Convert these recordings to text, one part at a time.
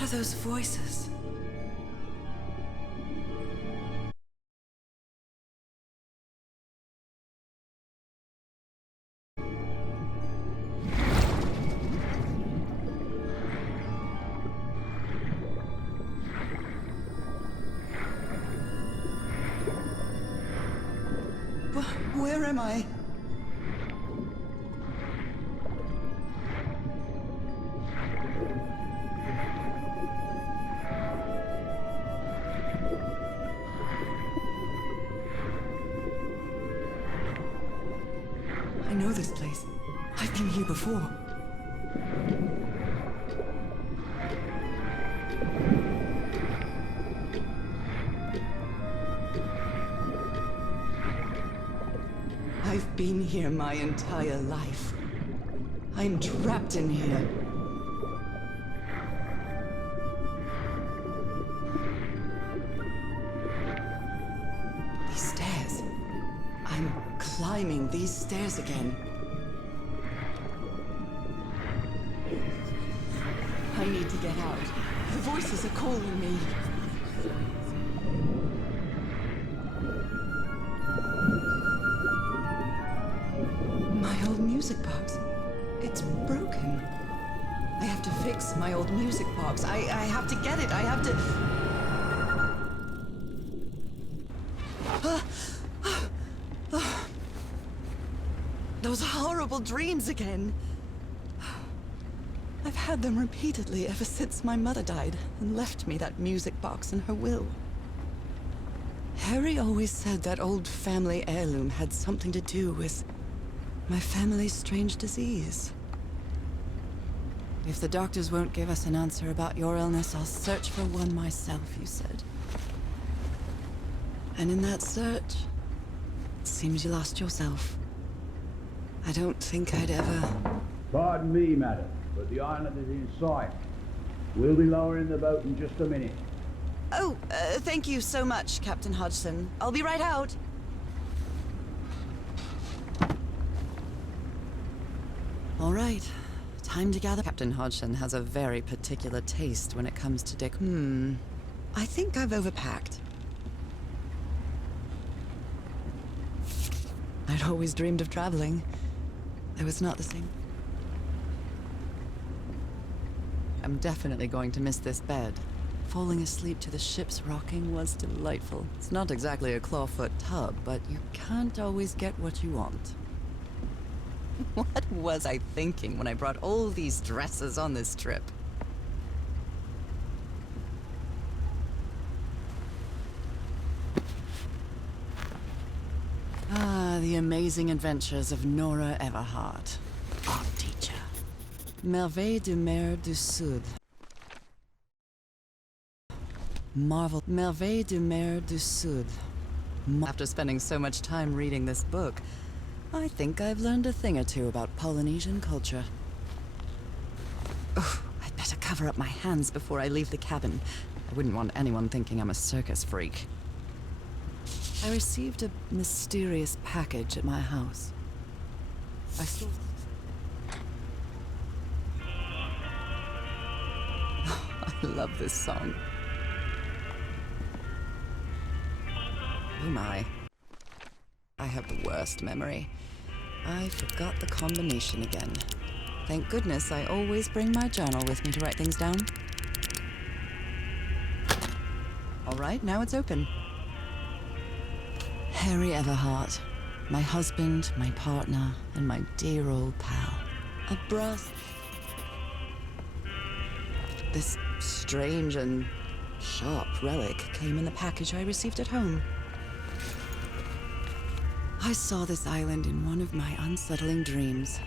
What are those voices? Where am I? I know this place. I've been here before. I've been here my entire life. I'm trapped in here. These stairs. I'm climbing these stairs again. I need to get out. The voices are calling me. My old music box. It's broken. I have to fix my old music box. I have to get it. I have to... Those horrible dreams again. I've had them repeatedly ever since my mother died and left me that music box in her will. Harry always said that old family heirloom had something to do with my family's strange disease. If the doctors won't give us an answer about your illness, I'll search for one myself, you said. And in that search, it seems you lost yourself. I don't think I'd ever... Pardon me, madam, but the island is in sight. We'll be lowering the boat in just a minute. Oh, thank you so much, Captain Hodgson. I'll be right out. All right. Time to gather. Captain Hodgson has a very particular taste when it comes to dick. I think I've overpacked. I'd always dreamed of traveling. It was not the same. I'm definitely going to miss this bed. Falling asleep to the ship's rocking was delightful. It's not exactly a clawfoot tub, but you can't always get what you want. What was I thinking when I brought all these dresses on this trip? Ah, the amazing adventures of Norah Everhart, art teacher. Merveille de Mer du Sud. Merveille de Mer du Sud. After spending so much time reading this book, I think I've learned a thing or two about Polynesian culture. Oh, I'd better cover up my hands before I leave the cabin. I wouldn't want anyone thinking I'm a circus freak. I received a mysterious package at my house. I saw... I love this song. Oh my. I have the worst memory. I forgot the combination again. Thank goodness I always bring my journal with me to write things down. All right, now it's open. Harry Everhart, my husband, my partner, and my dear old pal. A brass... This strange and sharp relic came in the package I received at home. I saw this island in one of my unsettling dreams.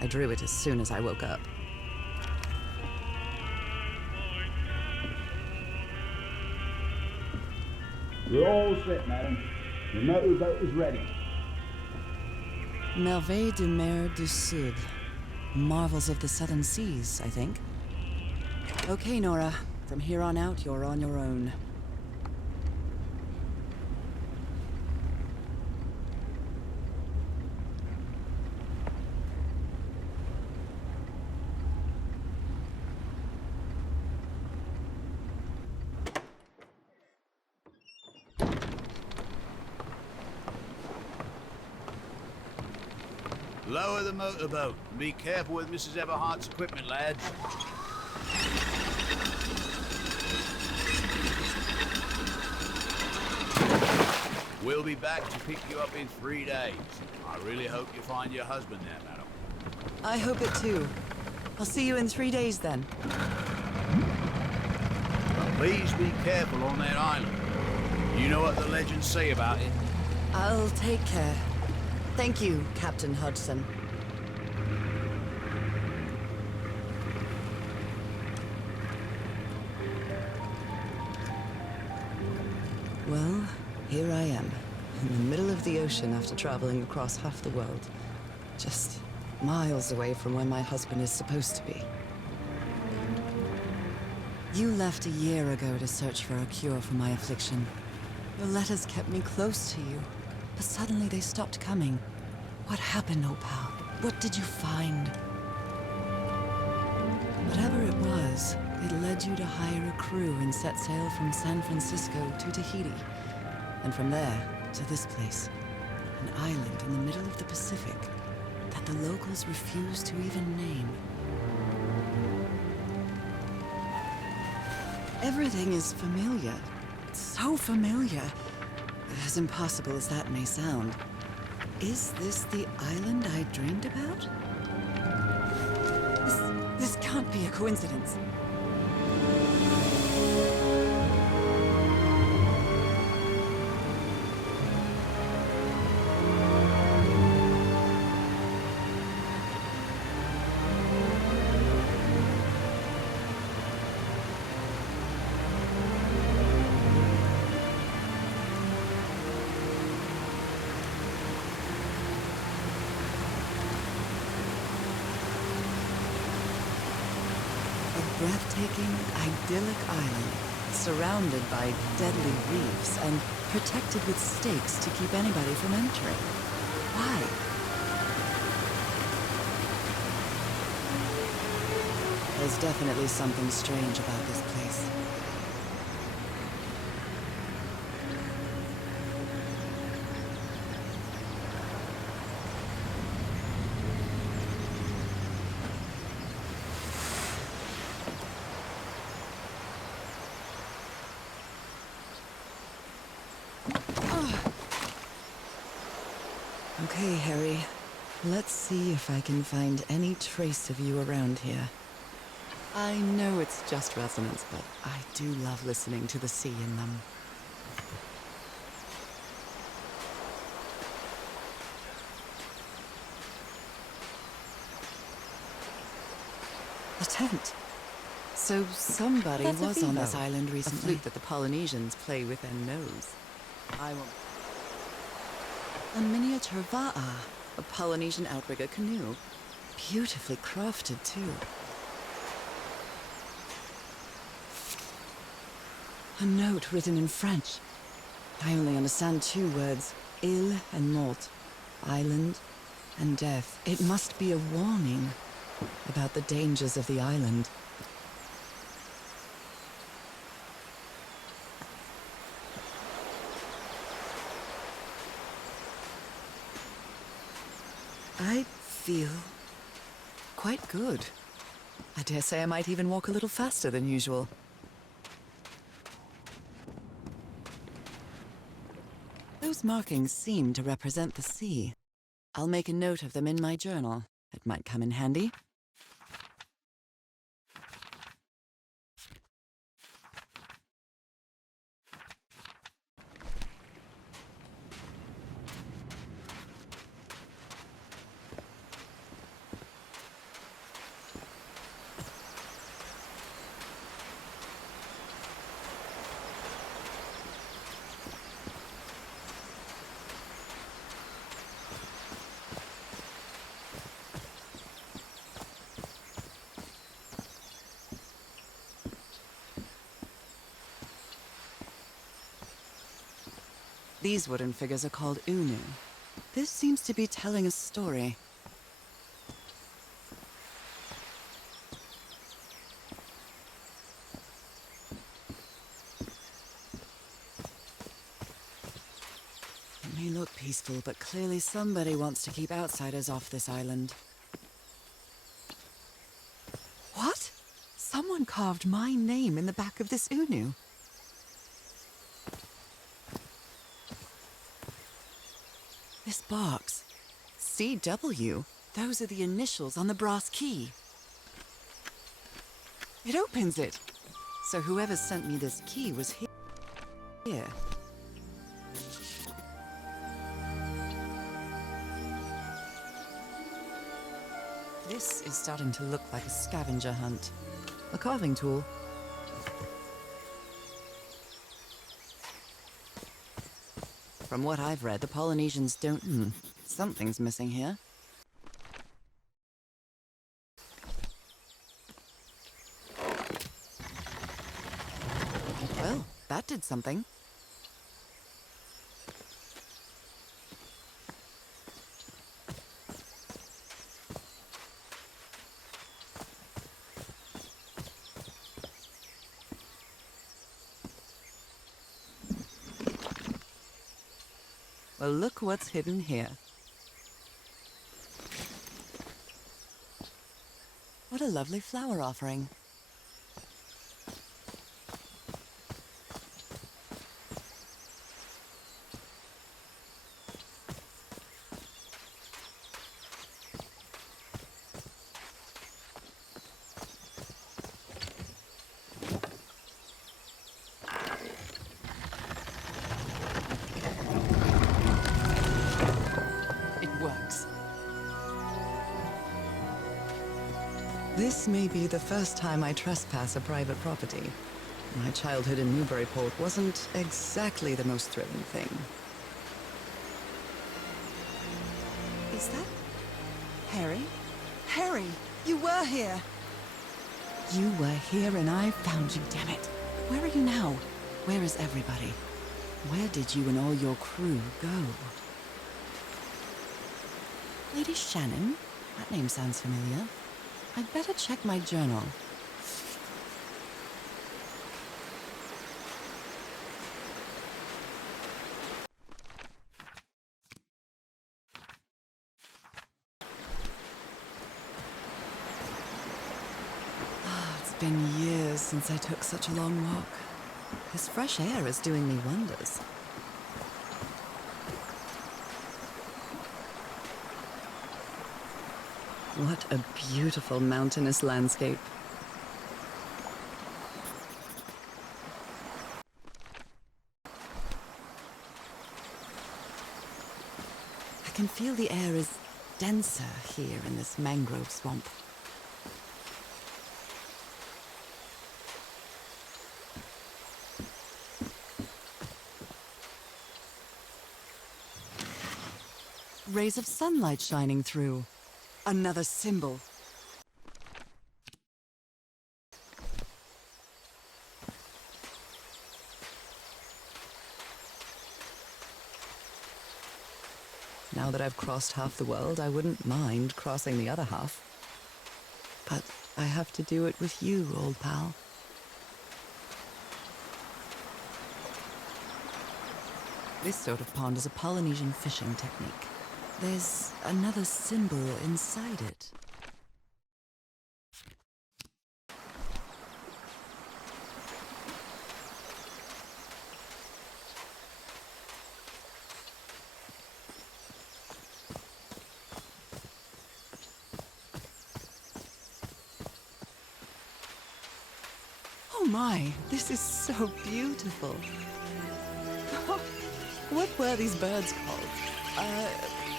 I drew it as soon as I woke up. We're all set, madam. The motorboat is ready. Merveille de Mer du Sud. Marvels of the Southern Seas, I think. Okay, Norah. From here on out, you're on your own. Lower the motorboat and be careful with Mrs. Everhart's equipment, lads. We'll be back to pick you up in 3 days. I really hope you find your husband there, madam. I hope it too. I'll see you in 3 days then. But please be careful on that island. You know what the legends say about it. I'll take care. Thank you, Captain Hodgson. Well, here I am, in the middle of the ocean after traveling across half the world. Just miles away from where my husband is supposed to be. You left a year ago to search for a cure for my affliction. Your letters kept me close to you, but suddenly they stopped coming. What happened, Opal? What did you find? Whatever it was, it led you to hire a crew and set sail from San Francisco to Tahiti. And from there, to this place. An island in the middle of the Pacific that the locals refuse to even name. Everything is familiar. So familiar. As impossible as that may sound. Is this the island I dreamed about? This can't be a coincidence. Breathtaking, idyllic island, surrounded by deadly reefs and protected with stakes to keep anybody from entering. Why? There's definitely something strange about this place. Okay, Harry. Let's see if I can find any trace of you around here. I know it's just resonance, but I do love listening to the sea in them. A tent. So somebody was on this island recently. A flute that the Polynesians play with their nose. I won't... A miniature va'a, a Polynesian outrigger canoe. Beautifully crafted, too. A note written in French. I only understand 2 words, île and mort, island and death. It must be a warning about the dangers of the island. I feel quite good. I dare say I might even walk a little faster than usual. Those markings seem to represent the sea. I'll make a note of them in my journal. It might come in handy. These wooden figures are called unu. This seems to be telling a story. may look peaceful, but clearly somebody wants to keep outsiders off this island. What? Someone carved my name in the back of this Unu. This box. CW. Those are the initials on the brass key. It opens it. So whoever sent me this key was here. This is starting to look like a scavenger hunt. A carving tool. From what I've read, the Polynesians don't... something's missing here. Well, that did something. Well, look what's hidden here. What a lovely flower offering. This may be the first time I trespass a private property. My childhood in Newburyport wasn't exactly the most thrilling thing. Is that... Harry? Harry, you were here! You were here and I found you, damn it. Where are you now? Where is everybody? Where did you and all your crew go? Lady Shannon? That name sounds familiar. I'd better check my journal. It's been years since I took such a long walk. This fresh air is doing me wonders. What a beautiful mountainous landscape. I can feel the air is denser here in this mangrove swamp. Rays of sunlight shining through. Another symbol. Now that I've crossed half the world, I wouldn't mind crossing the other half. But I have to do it with you, old pal. This sort of pond is a Polynesian fishing technique. There's another symbol inside it. Oh my, this is so beautiful. What were these birds called?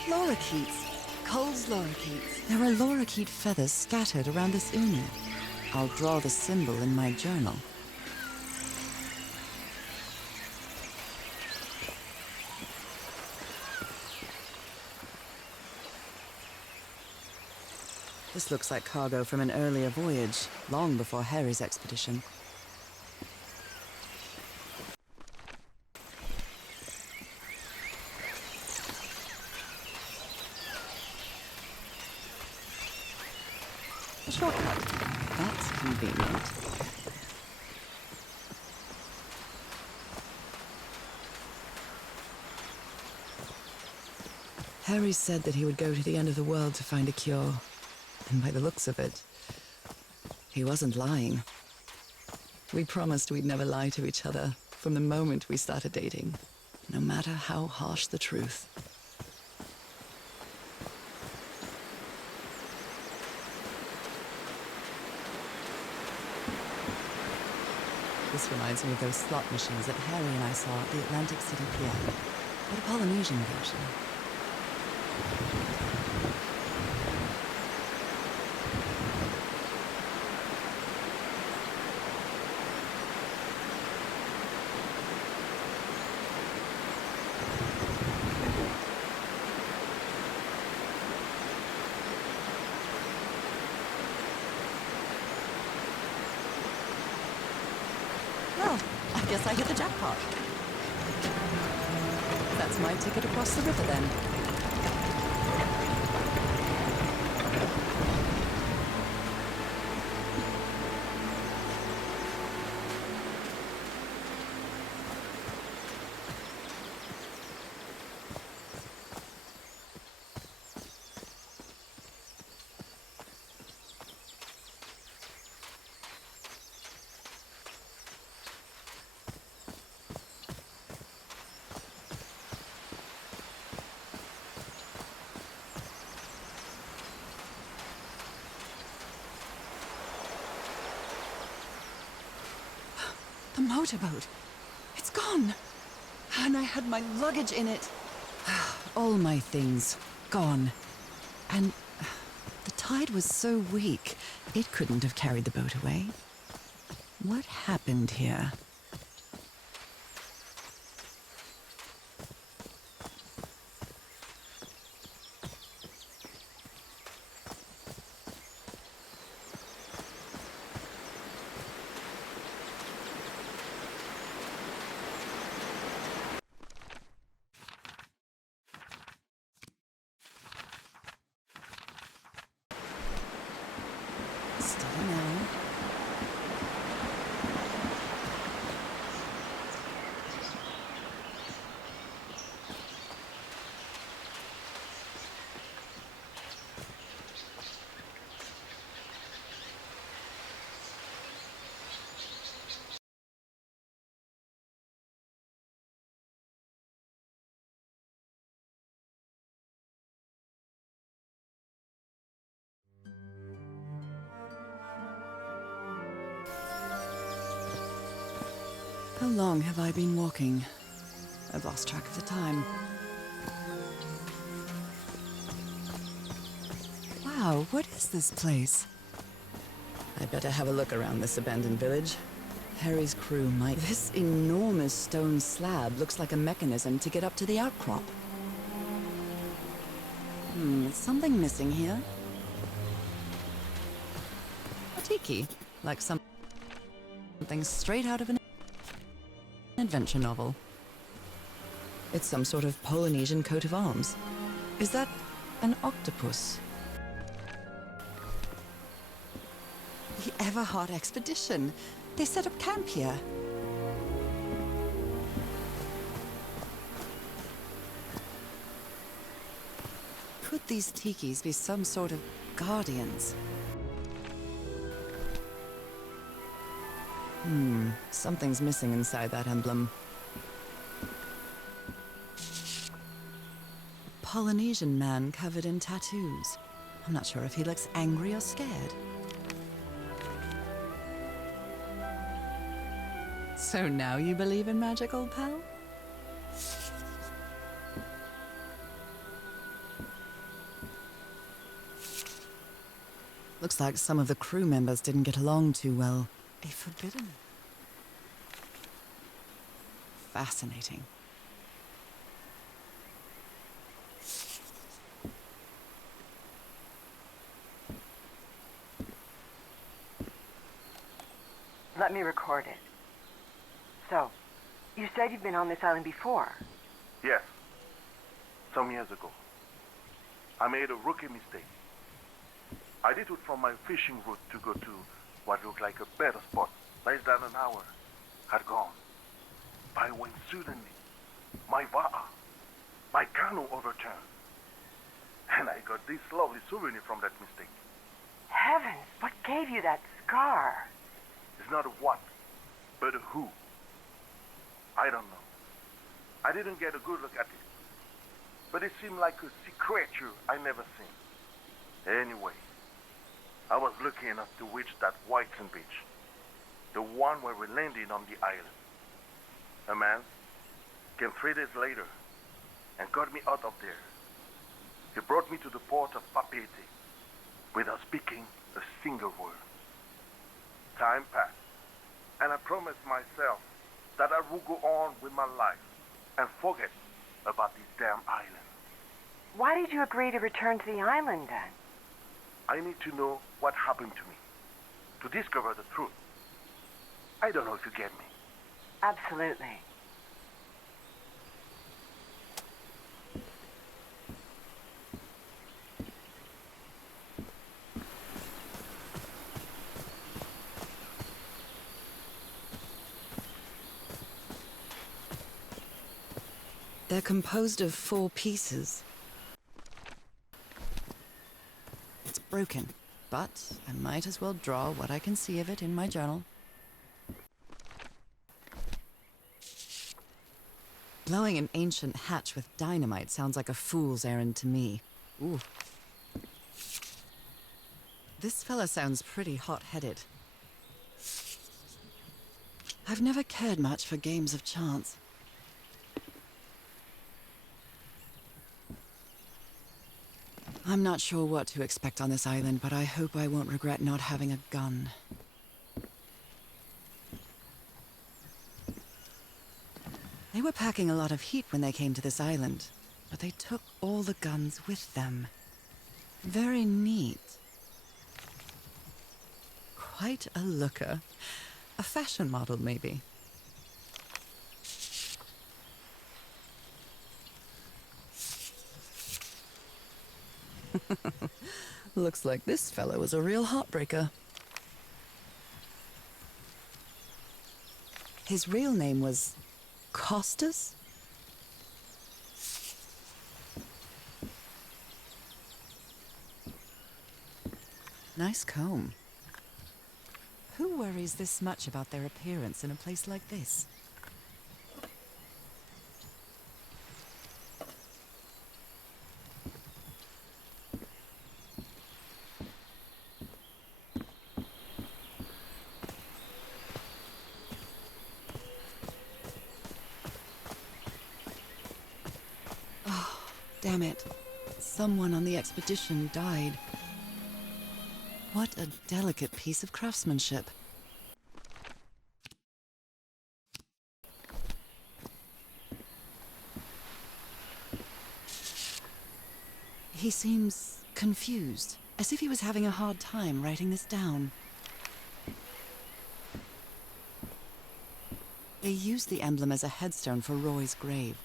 Lorikeets. Cole's lorikeets. There are lorikeet feathers scattered around this unu. I'll draw the symbol in my journal. This looks like cargo from an earlier voyage, long before Harry's expedition. A shortcut. That's convenient. Harry said that he would go to the end of the world to find a cure. And by the looks of it, he wasn't lying. We promised we'd never lie to each other from the moment we started dating, no matter how harsh the truth. This reminds me of those slot machines that Harry and I saw at the Atlantic City Pier, but a Polynesian version. Well, I guess I hit the jackpot. That's my ticket across the river then. The motorboat. It's gone. And I had my luggage in it. All my things gone. And the tide was so weak, it couldn't have carried the boat away. What happened here? Steady now. How long have I been walking? I've lost track of the time. Wow, what is this place? I'd better have a look around this abandoned village. Harry's crew might... This enormous stone slab looks like a mechanism to get up to the outcrop. Is something missing here? A tiki, like something straight out of an adventure novel. It's some sort of Polynesian coat of arms. Is that an octopus? The Everhard expedition. They set up camp here. Could these tikis be some sort of guardians? Something's missing inside that emblem. A Polynesian man covered in tattoos. I'm not sure if he looks angry or scared. So now you believe in magic, old pal? Looks like some of the crew members didn't get along too well. A forbidden... Fascinating. Let me record it. So, you said you've been on this island before. Yes. Some years ago. I made a rookie mistake. I did it from my fishing route to go to what looked like a better spot. Less than an hour had gone. By when suddenly, my va'a, my canoe overturned. And I got this lovely souvenir from that mistake. Heavens, what gave you that scar? It's not a what, but a who. I don't know. I didn't get a good look at it. But it seemed like a sea creature I never seen. Anyway, I was lucky enough to reach that white sand beach. The one where we landed on the island. A man came 3 days later and got me out of there. He brought me to the port of Papeete without speaking a single word. Time passed, and I promised myself that I would go on with my life and forget about this damn island. Why did you agree to return to the island then? I need to know what happened to me, to discover the truth. I don't know if you get me. Absolutely. They're composed of 4 pieces. It's broken, but I might as well draw what I can see of it in my journal. Blowing an ancient hatch with dynamite sounds like a fool's errand to me. Ooh. This fella sounds pretty hot-headed. I've never cared much for games of chance. I'm not sure what to expect on this island, but I hope I won't regret not having a gun. They were packing a lot of heat when they came to this island, but they took all the guns with them. Very neat. Quite a looker. A fashion model, maybe. Looks like this fellow was a real heartbreaker. His real name was Costas? Nice comb. Who worries this much about their appearance in a place like this? Damn it. Someone on the expedition died. What a delicate piece of craftsmanship. He seems confused, as if he was having a hard time writing this down. They used the emblem as a headstone for Roy's grave.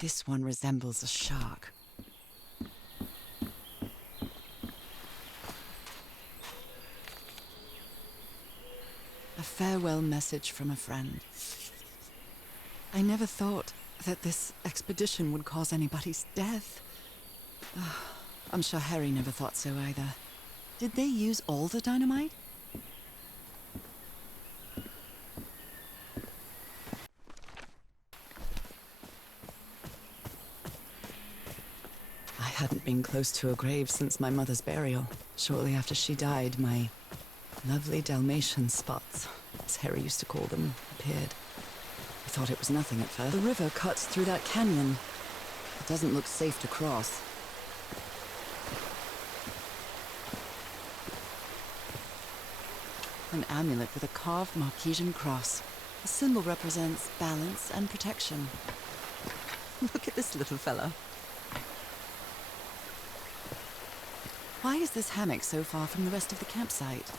This one resembles a shark. A farewell message from a friend. I never thought that this expedition would cause anybody's death. I'm sure Harry never thought so either. Did they use all the dynamite? I hadn't been close to a grave since my mother's burial. Shortly after she died, my lovely Dalmatian spots, as Harry used to call them, appeared. I thought it was nothing at first. The river cuts through that canyon. It doesn't look safe to cross. An amulet with a carved Marquesian cross. The symbol represents balance and protection. Look at this little fella. Why is this hammock so far from the rest of the campsite?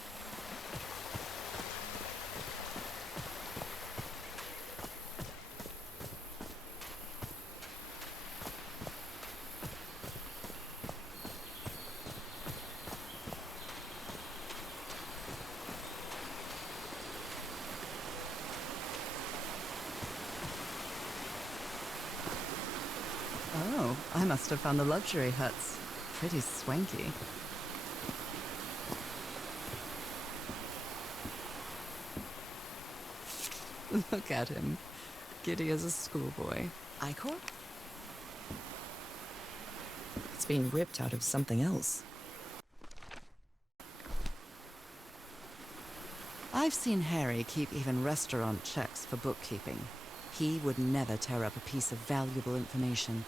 Oh, I must have found the luxury huts. pretty swanky. Look at him. Giddy as a schoolboy. Ichor? It's being ripped out of something else. I've seen Harry keep even restaurant checks for bookkeeping. He would never tear up a piece of valuable information.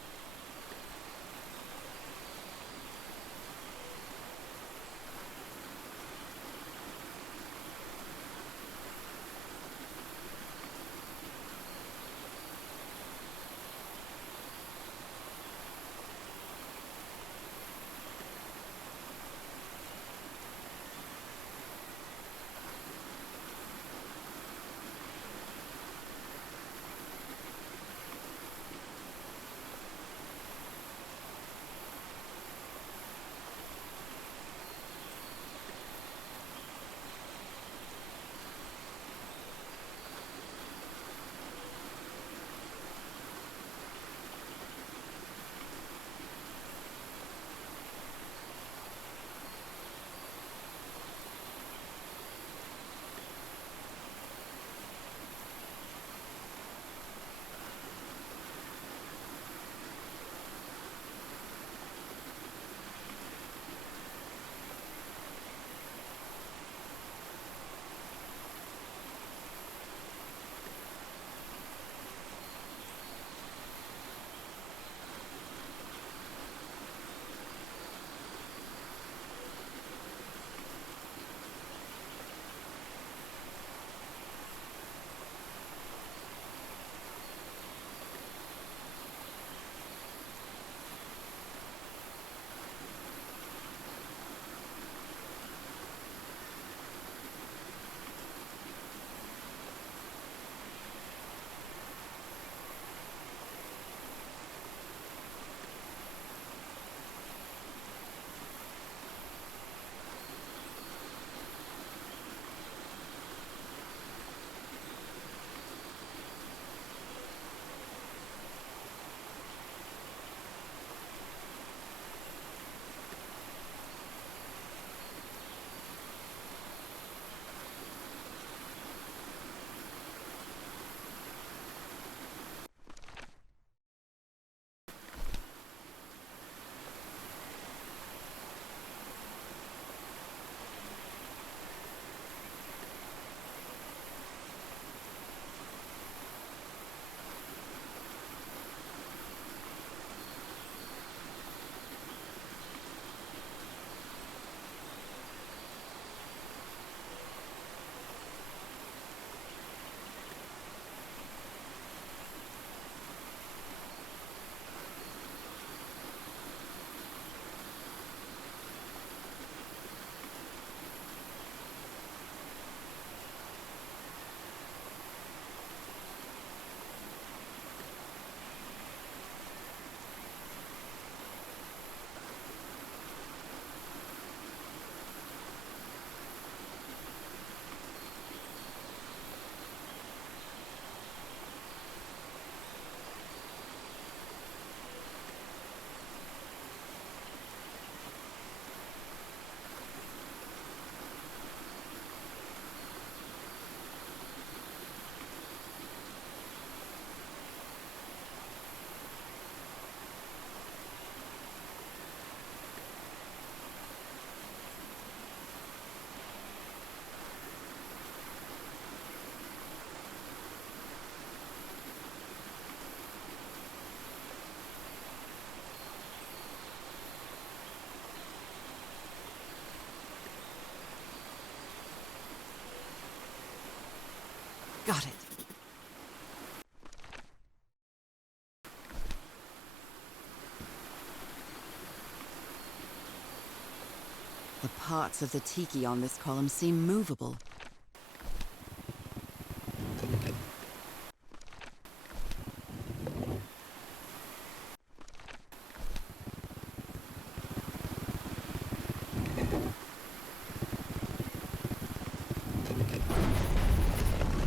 Got it. The parts of the tiki on this column seem movable.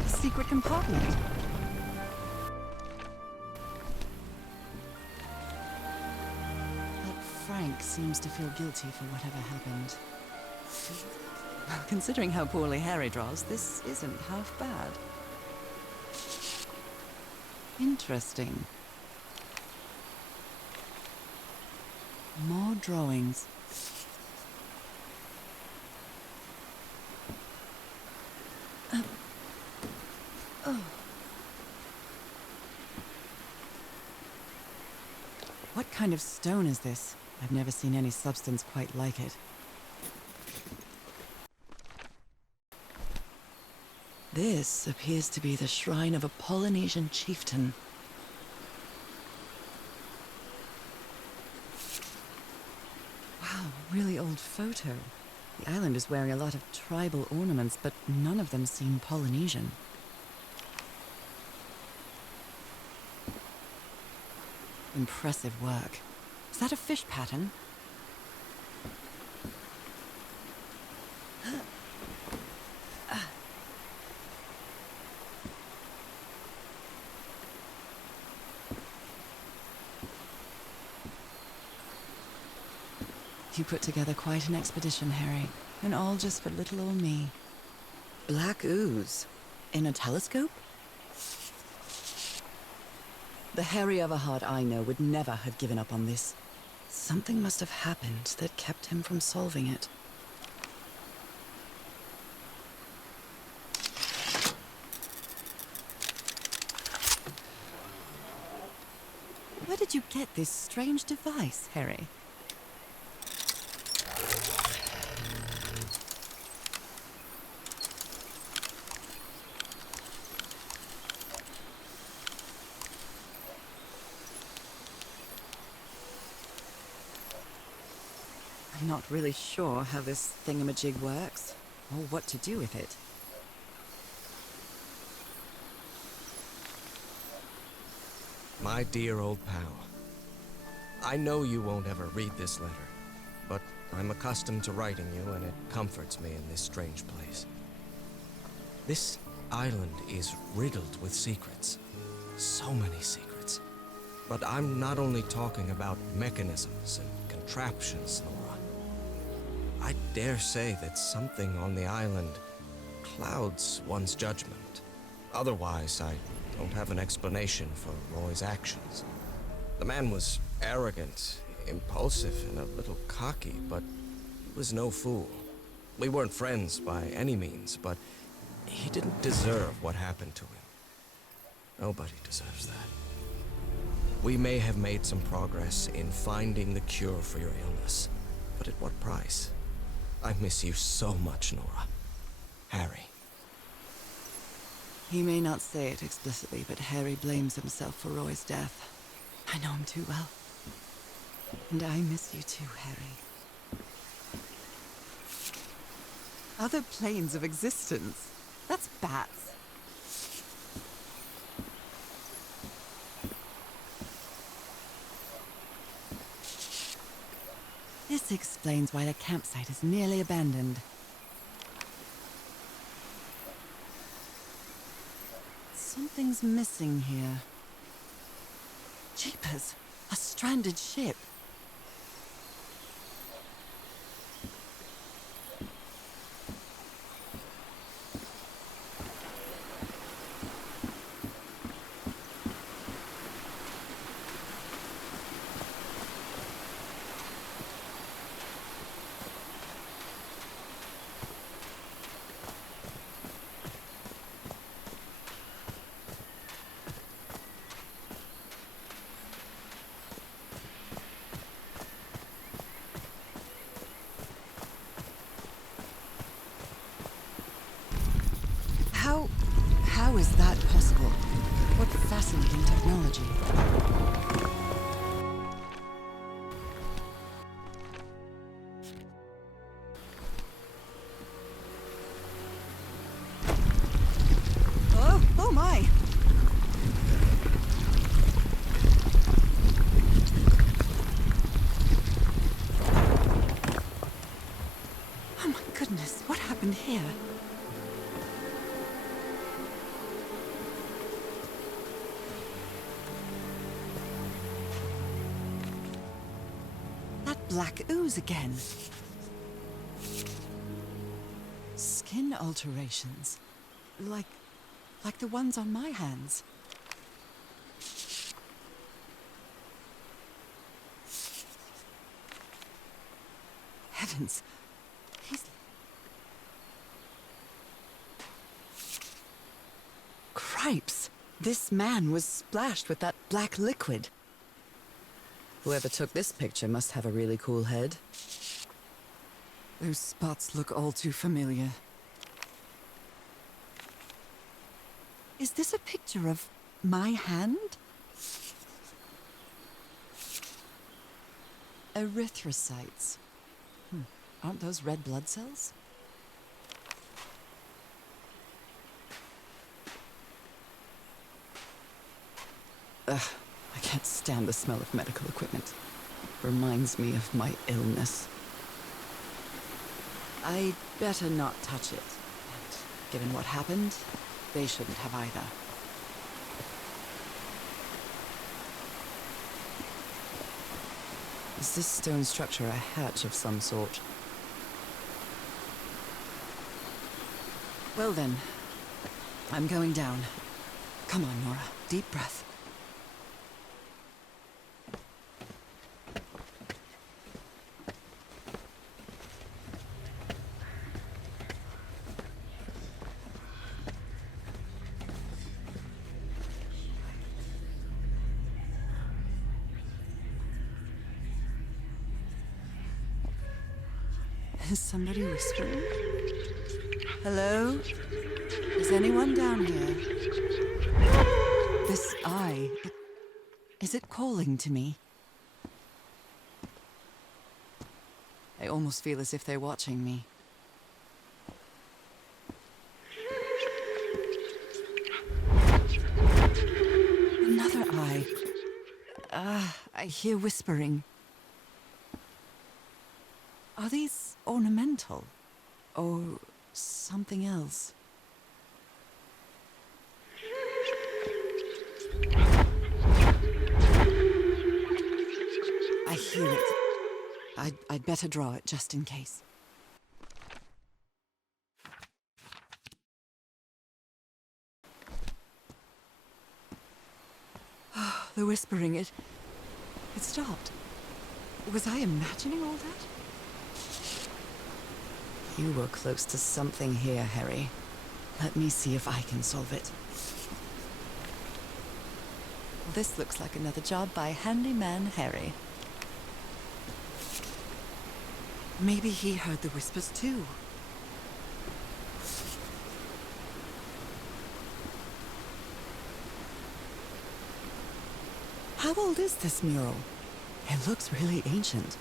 Secret compartment. That Frank seems to feel guilty for whatever happened. Considering how poorly Harry draws, this isn't half bad. Interesting. More drawings. What kind of stone is this? I've never seen any substance quite like it. This appears to be the shrine of a Polynesian chieftain. Wow, really old photo. The island is wearing a lot of tribal ornaments, but none of them seem Polynesian. Impressive work. Is that a fish pattern? You put together quite an expedition, Harry. And all just for little old me. Black ooze. In a telescope? The Harry Everhard I know would never have given up on this. Something must have happened that kept him from solving it. Where did you get this strange device, Harry? I'm not really sure how this thingamajig works, or what to do with it. My dear old pal, I know you won't ever read this letter, but I'm accustomed to writing you, and it comforts me in this strange place. This island is riddled with secrets. So many secrets. But I'm not only talking about mechanisms and contraptions, Norah. I dare say that something on the island clouds one's judgment. Otherwise, I don't have an explanation for Roy's actions. The man was arrogant, impulsive, and a little cocky, but he was no fool. We weren't friends by any means, but he didn't deserve what happened to him. Nobody deserves that. We may have made some progress in finding the cure for your illness, but at what price? I miss you so much, Norah. Harry. He may not say it explicitly, but Harry blames himself for Roy's death. I know him too well. And I miss you too, Harry. Other planes of existence? That's bats. This explains why the campsite is nearly abandoned. Something's missing here. Jeepers, a stranded ship. How is that possible? What fascinating technology. Oh my! Oh my goodness, what happened here? black ooze again. Skin alterations. Like the ones on my hands. Heavens. He's... Cripes! This man was splashed with that black liquid. Whoever took this picture must have a really cool head. Those spots look all too familiar. Is this a picture of my hand? Erythrocytes. Aren't those red blood cells? Ugh, I can't stand the smell of medical equipment. Reminds me of my illness. I'd better not touch it. And given what happened, they shouldn't have either. Is this stone structure a hatch of some sort? Well then, I'm going down. Come on, Norah. Deep breath. Is somebody whispering? Hello? Is anyone down here? This eye, is it calling to me? I almost feel as if they're watching me. Another eye. I hear whispering. Are these ornamental? Or something else? I hear it. I'd better draw it just in case. Oh, the whispering, it stopped. Was I imagining all that? You were close to something here, Harry. Let me see if I can solve it. This looks like another job by Handyman Harry. Maybe he heard the whispers too. How old is this mural? It looks really ancient.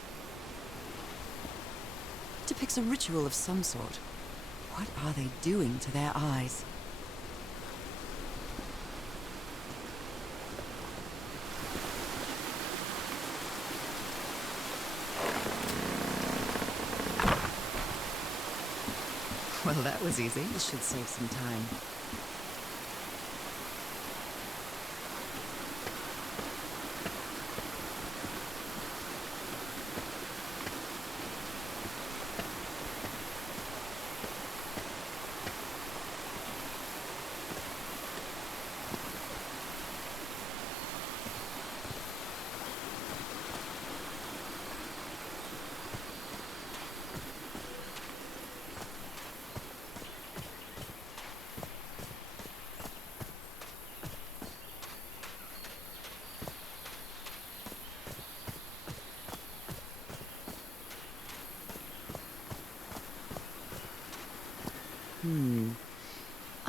It depicts a ritual of some sort. What are they doing to their eyes? Well, that was easy. This should save some time.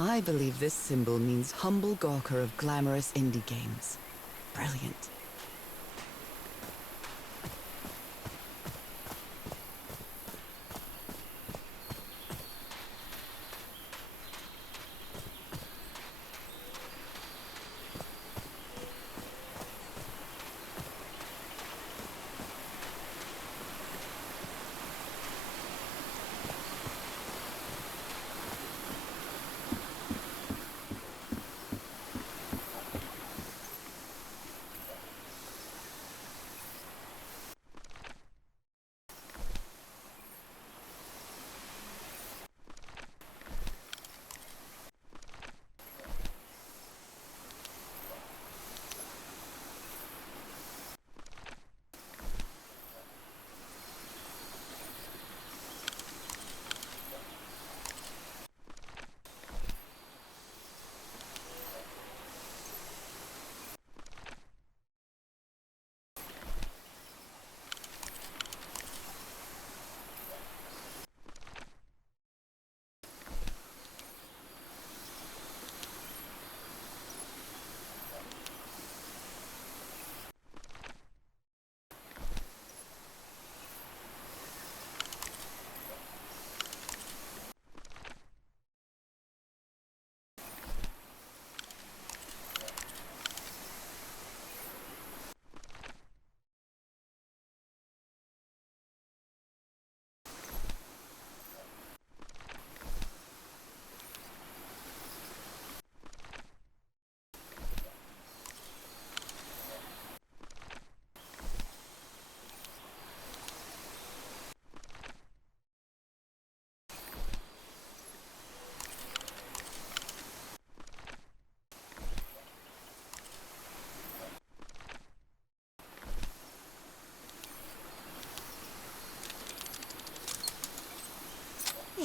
I believe this symbol means humble gawker of glamorous indie games. Brilliant.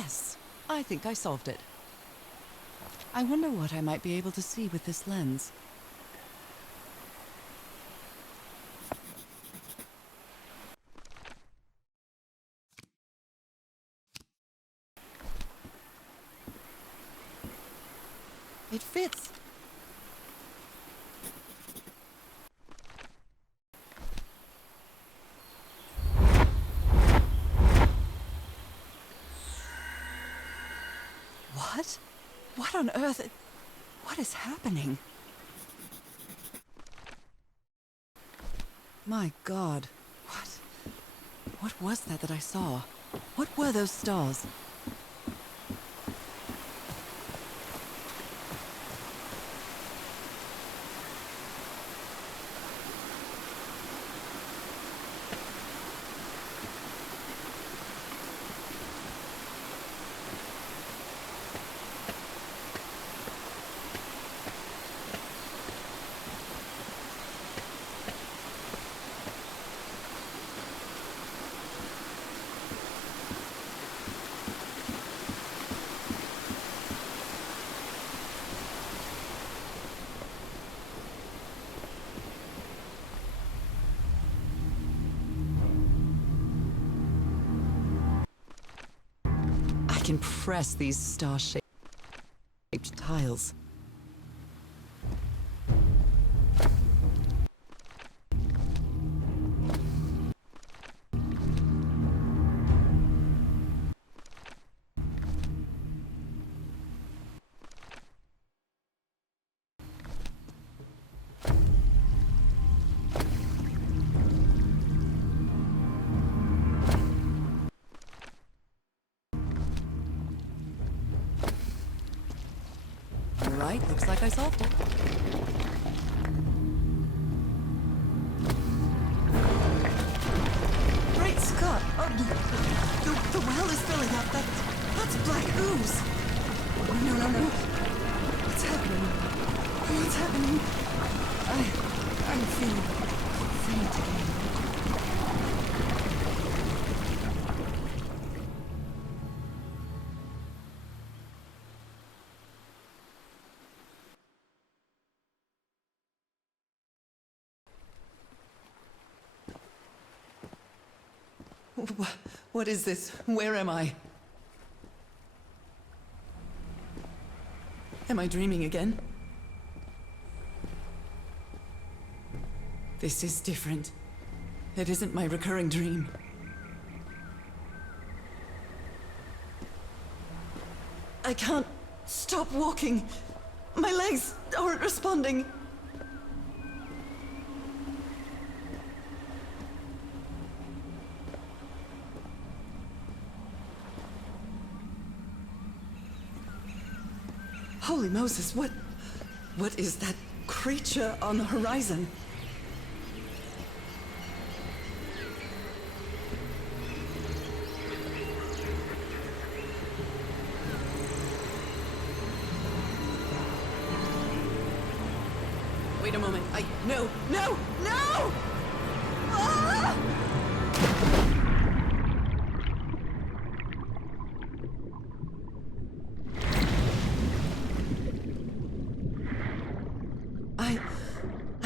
Yes, I think I solved it. I wonder what I might be able to see with this lens. It fits. What? What on earth? What is happening? My God. What was that I saw? What were those stars? I can press these star-shaped tiles. Right, looks like I solved it. Great Scott! Oh, the well is filling up. That's black ooze. No. What's happening? What's happening? I'm feeling faint again. What is this? Where am I? Am I dreaming again? This is different. It isn't my recurring dream. I can't stop walking. My legs aren't responding. Holy Moses, what is that creature on the horizon? Wait a moment, no! Ah!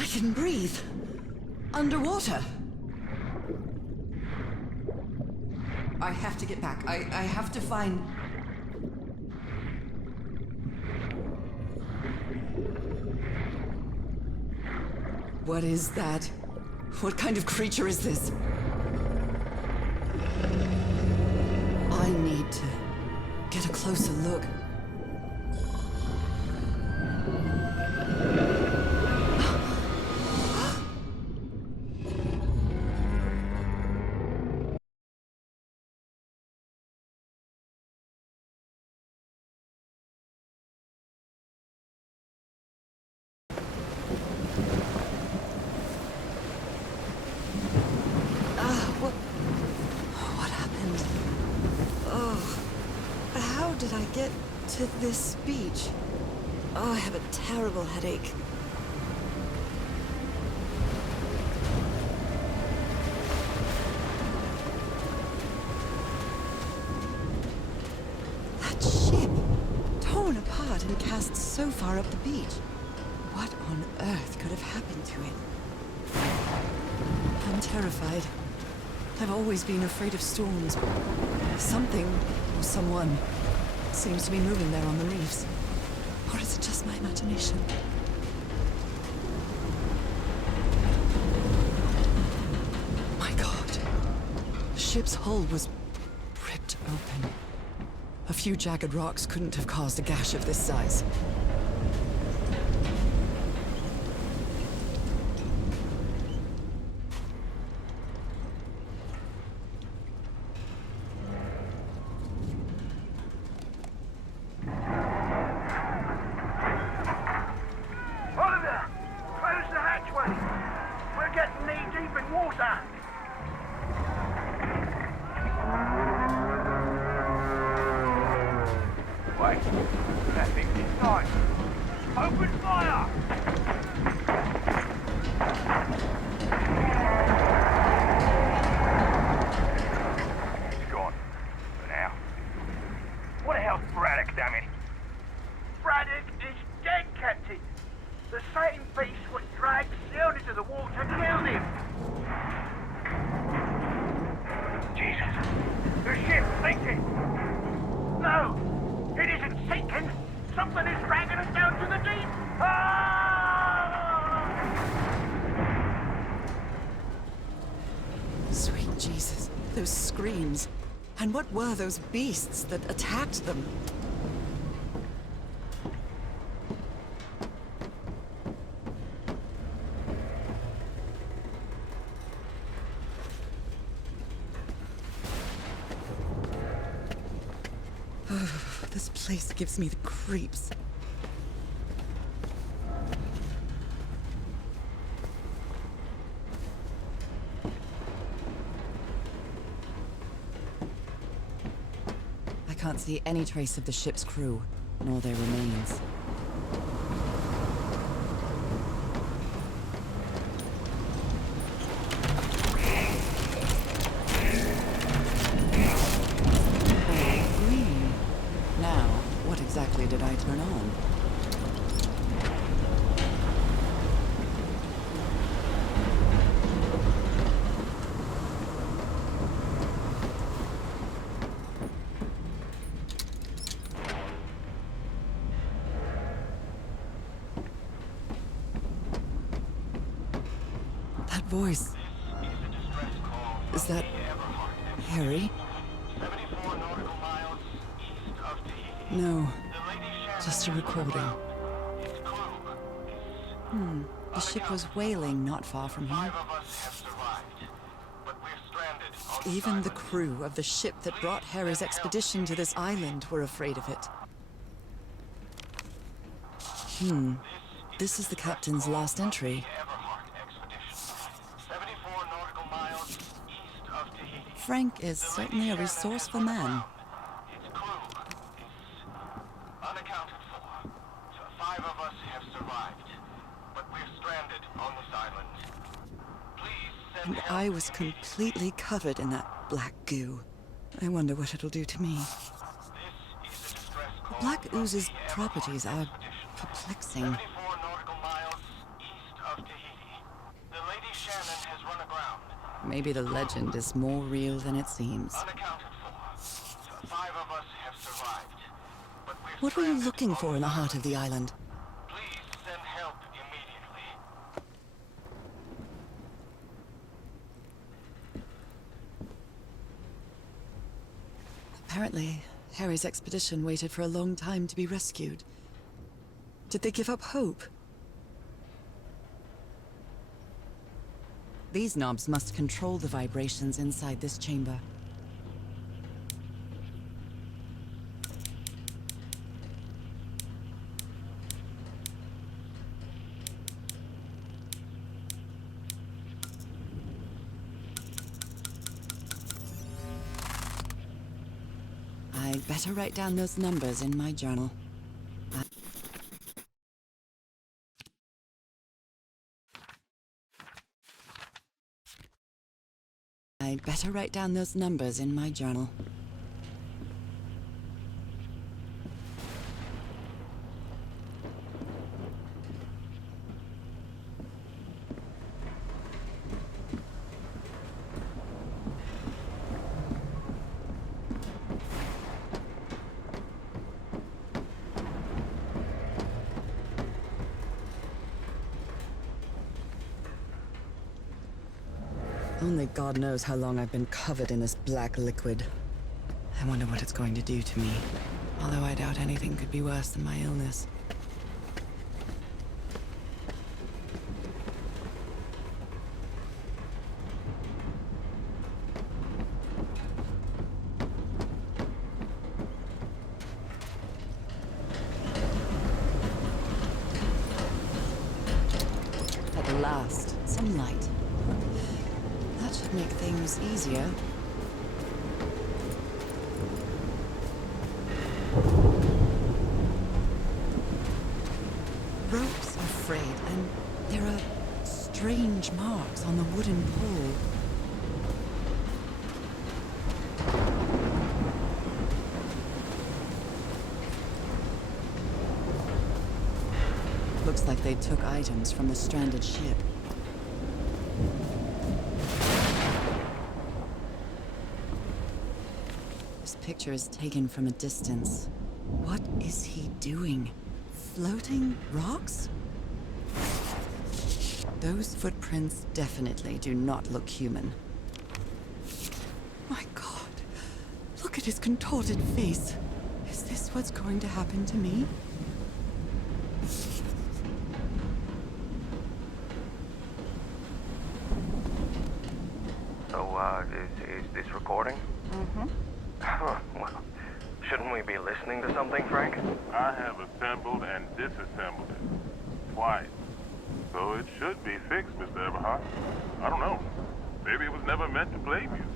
I can breathe. Underwater. I have to get back. I have to find... What is that? What kind of creature is this? I need to get a closer look. What happened? Oh, how did I get to this beach? Oh, I have a terrible headache. so far up the beach. What on earth could have happened to it? I'm terrified. I've always been afraid of storms. Something, or someone, seems to be moving there on the reefs. Or is it just my imagination? My God. The ship's hull was ripped open. A few jagged rocks couldn't have caused a gash of this size. Oliver! Close the hatchway! We're getting knee-deep in water! Wait, that thing's inside. Open fire! It's gone. For now. What the hell's Braddock, damn it? Braddock is dead, Captain. The same beast what dragged Sil into the water killed him. Jesus. The ship's sinking. No, it isn't sinking. Something is dragging us down to the deep. Ah! Sweet Jesus, those screams. And what were those beasts that attacked them? This place gives me the creeps. I can't see any trace of the ship's crew, nor their remains. Green. Now, what exactly did I turn on? That voice. Is that Harry? No, just a recording. The ship was whaling not far from here. Even the crew of the ship that brought Harry's expedition to this island were afraid of it. This is the captain's last entry. Frank is certainly a resourceful man. Unaccounted for. 5 of us have survived, but we're stranded on this island. Please send And help. I was completely covered in that black goo. I wonder what it'll do to me. This is a distress The call black from ooze's the properties are expedition. perplexing. 74 nautical miles east of Tahiti. The Lady Shannon has run aground. Maybe the legend is more real than it seems. Unaccounted for. 5 of us have survived, but we're What were you stranded looking on for in the heart of the island? Please send help immediately. Apparently, Harry's expedition waited for a long time to be rescued. Did they give up hope? These knobs must control the vibrations inside this chamber. I'd better write down those numbers in my journal. I'd better write down those numbers in my journal. Only God knows how long I've been covered in this black liquid. I wonder what it's going to do to me. Although I doubt anything could be worse than my illness. At last, some light. That should make things easier. Ropes are frayed, and there are strange marks on the wooden pole. Looks like they took items from the stranded ship. This picture is taken from a distance. What is he doing? Floating rocks? Those footprints definitely do not look human. My God, look at his contorted face. Is this what's going to happen to me? So, is this recording? Mm-hmm. Well, shouldn't we be listening to something, Frank? I have assembled and disassembled it. Twice. So it should be fixed, Mr. Everhart. I don't know. Maybe it was never meant to play music.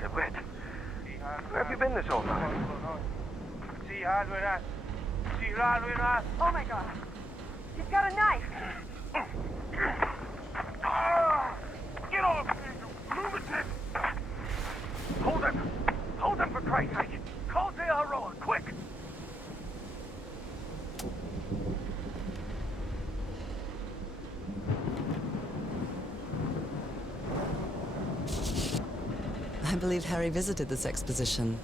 DeWitt, where have you been this whole time? Oh my God. He's got a knife. Get off me, you lunatic! Hold him! Hold him for Christ's sake! Call the Aroa, quick! I believe Harry visited this exposition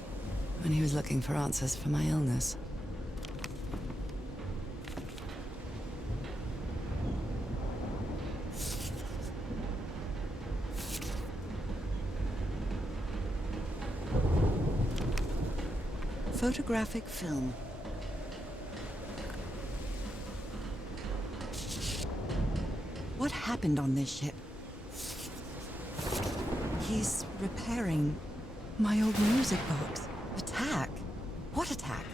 when he was looking for answers for my illness. Photographic film. What happened on this ship? He's repairing my old music box. Attack? What attack?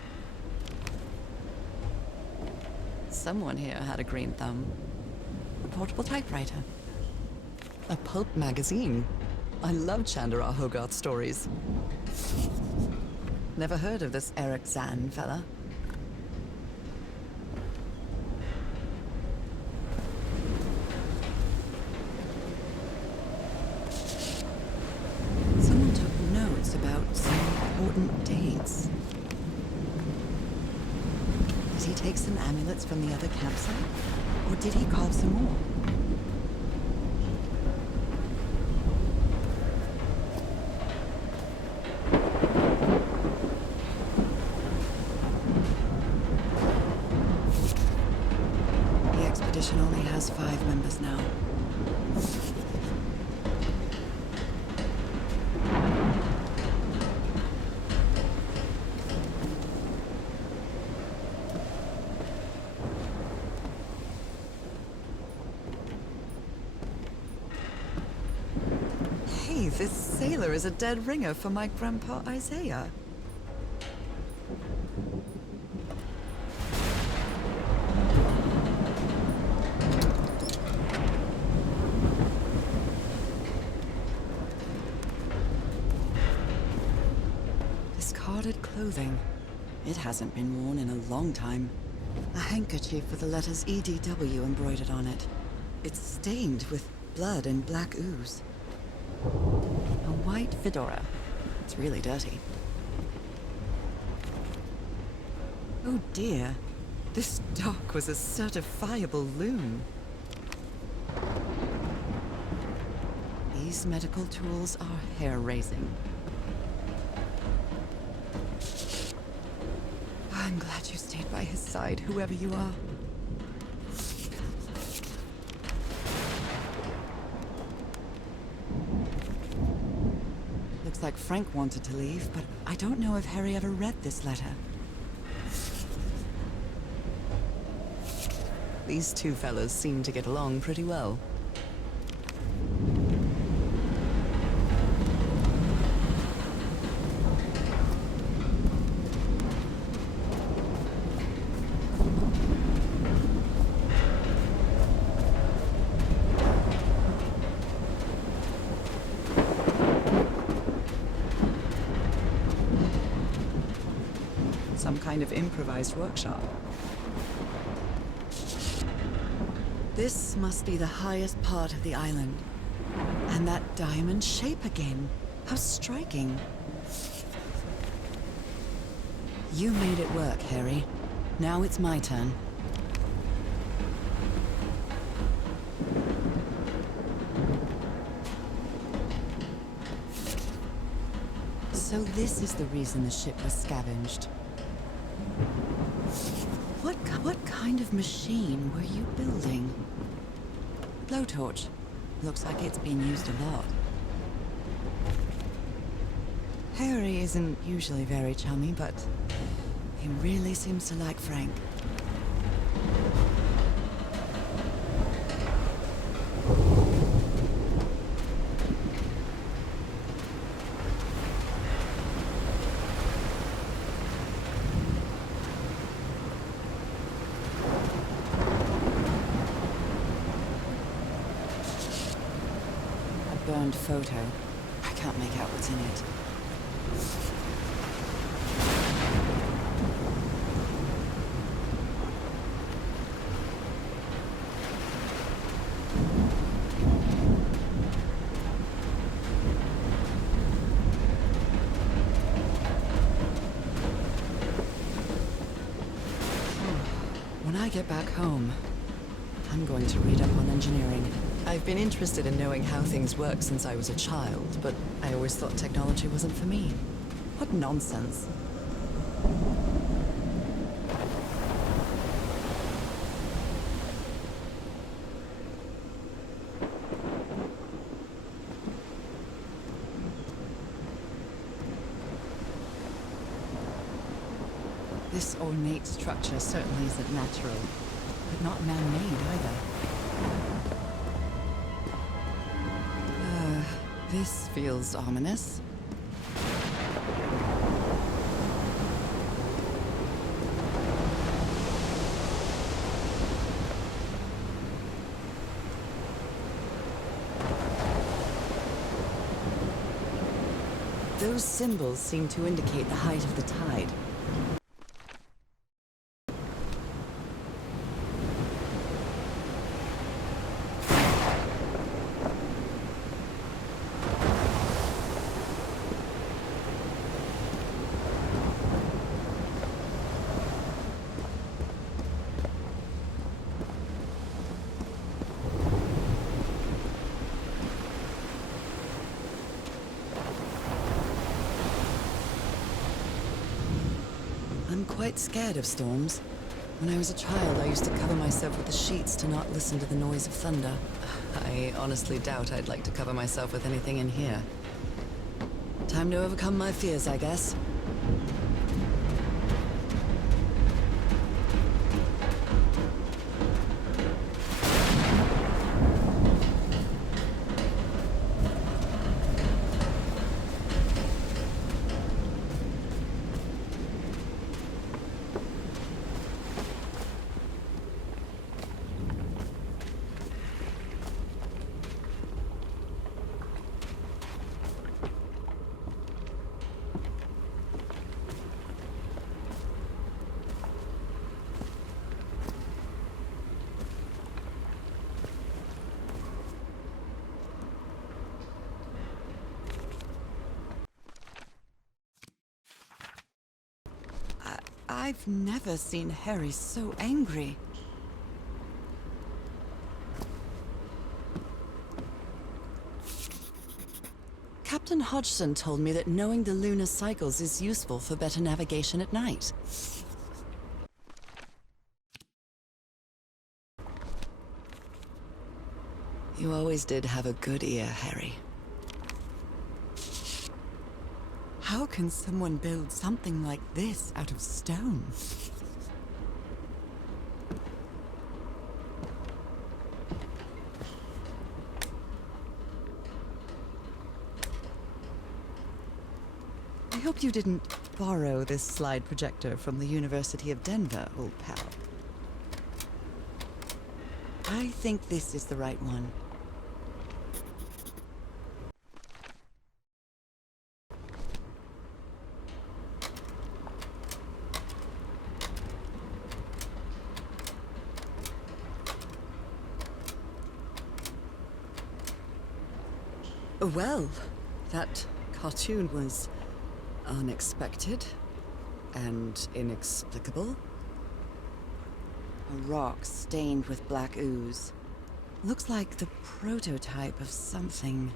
Someone here had a green thumb. A portable typewriter. A pulp magazine. I love Chandra Hogarth stories. Never heard of this Eric Zahn fella. Someone took notes about some important dates. Did he take some amulets from the other campsite? Or did he carve some more? The expedition only has 5 members now. Hey, this sailor is a dead ringer for my grandpa Isaiah. Discarded clothing. It hasn't been worn in a long time. A handkerchief with the letters EDW embroidered on it. It's stained with blood and black ooze. A white fedora. It's really dirty. Oh dear. This dock was a certifiable loon. These medical tools are hair-raising. I'm glad you stayed by his side, whoever you are. Looks like Frank wanted to leave, but I don't know if Harry ever read this letter. These two fellas seem to get along pretty well. Some kind of improvised workshop. This must be the highest part of the island. And that diamond shape again. How striking. You made it work, Harry. Now it's my turn. So this is the reason the ship was scavenged. What kind of machine were you building? Blowtorch. Looks like it's been used a lot. Harry isn't usually very chummy, but he really seems to like Frank. Burned photo. I can't make out what's in it. When I get back home, I'm going to read up on engineering. I've been interested in knowing how things work since I was a child, but I always thought technology wasn't for me. What nonsense. This ornate structure certainly isn't natural, but not man-made either. This feels ominous. Those symbols seem to indicate the height of the tide. I'm quite scared of storms. When I was a child, I used to cover myself with the sheets to not listen to the noise of thunder. I honestly doubt I'd like to cover myself with anything in here. Time to overcome my fears, I guess. I've never seen Harry so angry. Captain Hodgson told me that knowing the lunar cycles is useful for better navigation at night. You always did have a good ear, Harry. How can someone build something like this out of stone? I hope you didn't borrow this slide projector from the University of Denver, old pal. I think this is the right one. Well, that cartoon was unexpected and inexplicable. A rock stained with black ooze. Looks like the prototype of something.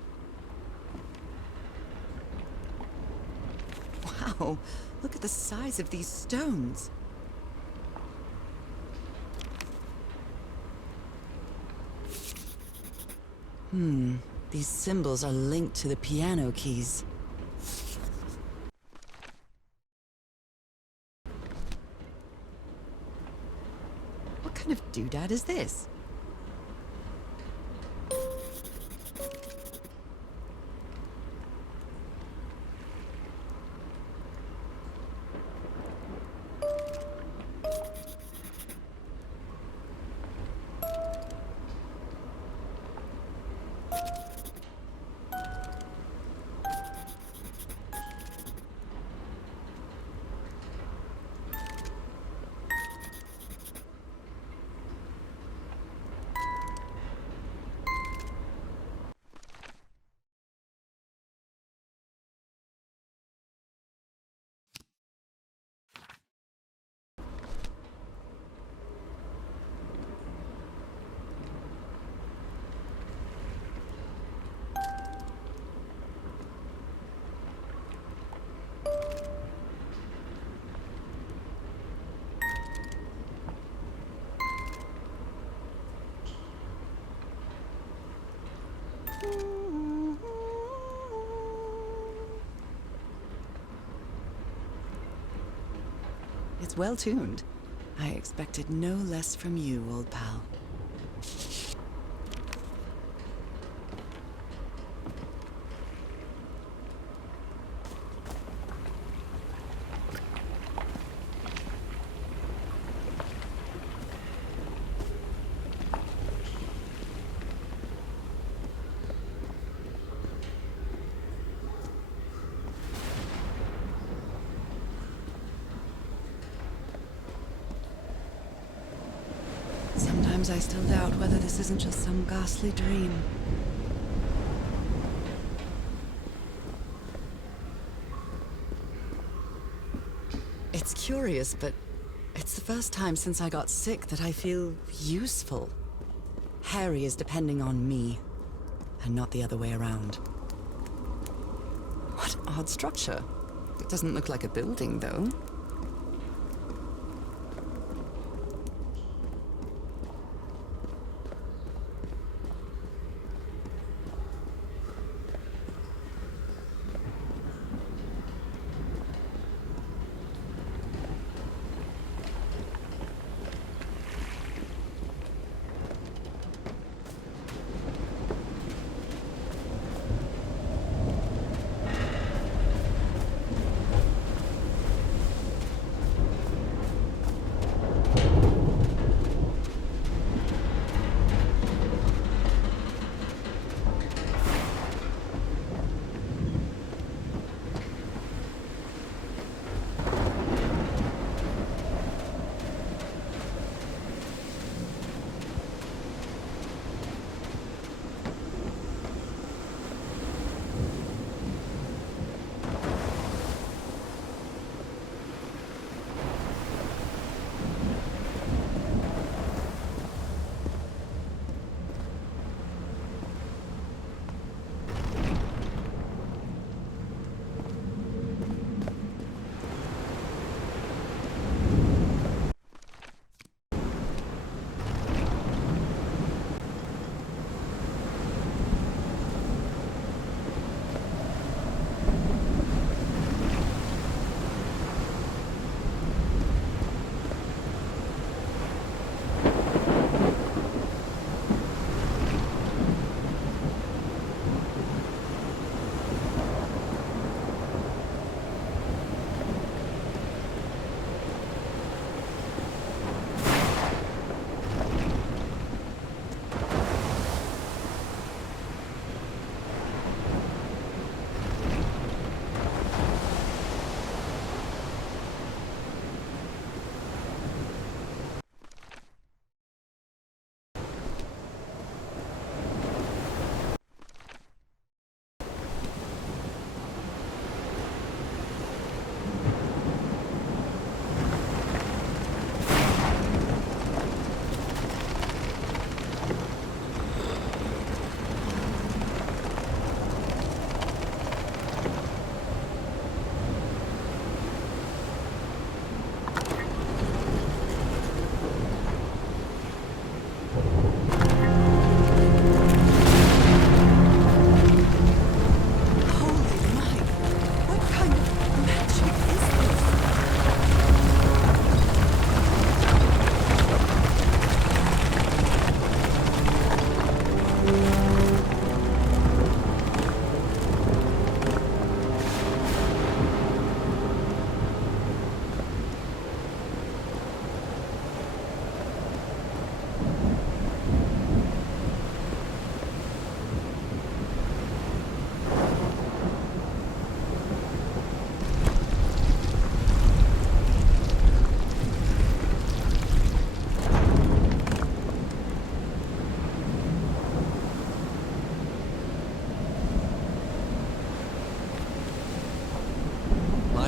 Wow, look at the size of these stones. These symbols are linked to the piano keys. What kind of doodad is this? It's well tuned. I expected no less from you, old pal. Sometimes I still doubt whether this isn't just some ghastly dream. It's curious, but it's the first time since I got sick that I feel useful. Harry is depending on me, and not the other way around. What odd structure. It doesn't look like a building, though.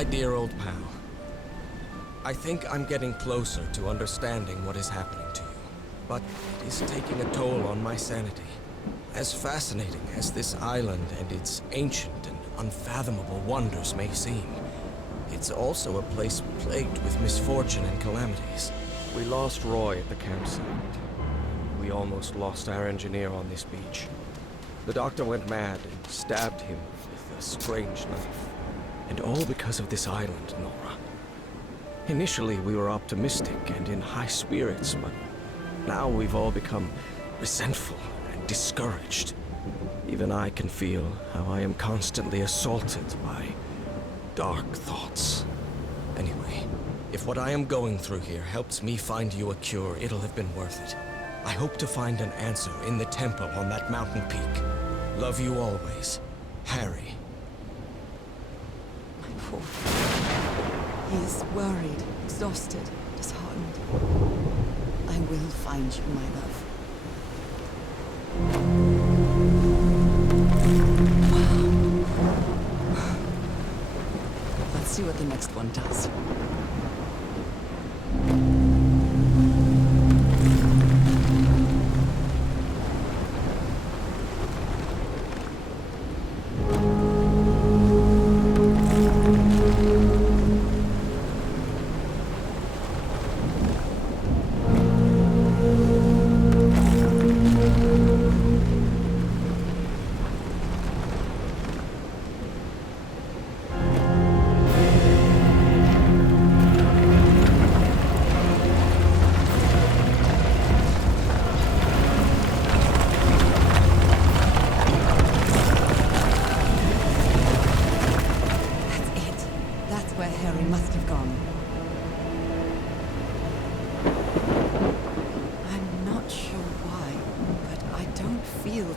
dear old pal, I think I'm getting closer to understanding what is happening to you, but it is taking a toll on my sanity. As fascinating as this island and its ancient and unfathomable wonders may seem, it's also a place plagued with misfortune and calamities. We lost Roy at the campsite. We almost lost our engineer on this beach. The doctor went mad and stabbed him with a strange knife. And all because of this island, Norah. Initially, we were optimistic and in high spirits, but now we've all become resentful and discouraged. Even I can feel how I am constantly assaulted by dark thoughts. Anyway, if what I am going through here helps me find you a cure, it'll have been worth it. I hope to find an answer in the temple on that mountain peak. Love you always, Harry. My poor friend. He is worried, exhausted, disheartened. I will find you, my love. Wow. Let's see what the next one does.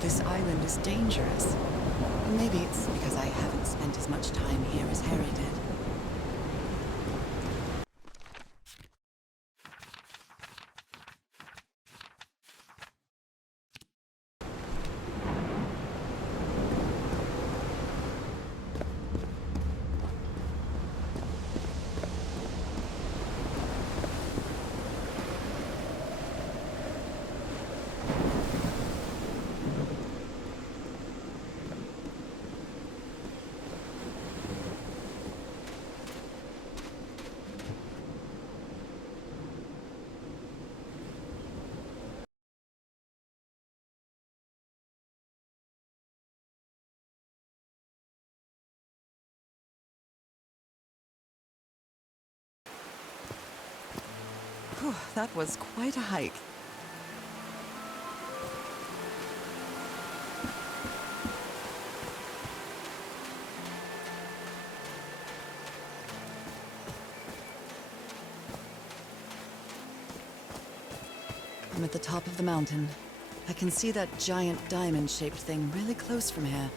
This island is dangerous. Maybe it's because I haven't spent as much time here as Harry did. Whew, that was quite a hike. I'm at the top of the mountain. I can see that giant diamond-shaped thing really close from here.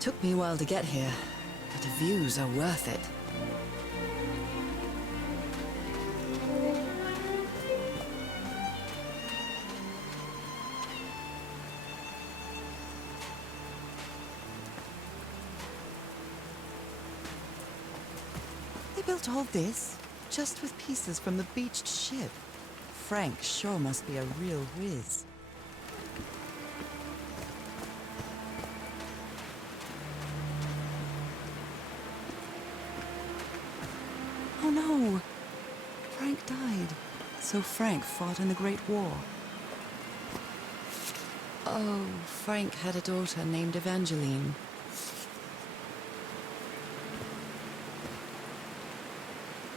Took me a while to get here, but the views are worth it. They built all this just with pieces from the beached ship. Frank sure must be a real whiz. Oh no! Frank died. So Frank fought in the Great War. Oh, Frank had a daughter named Evangeline.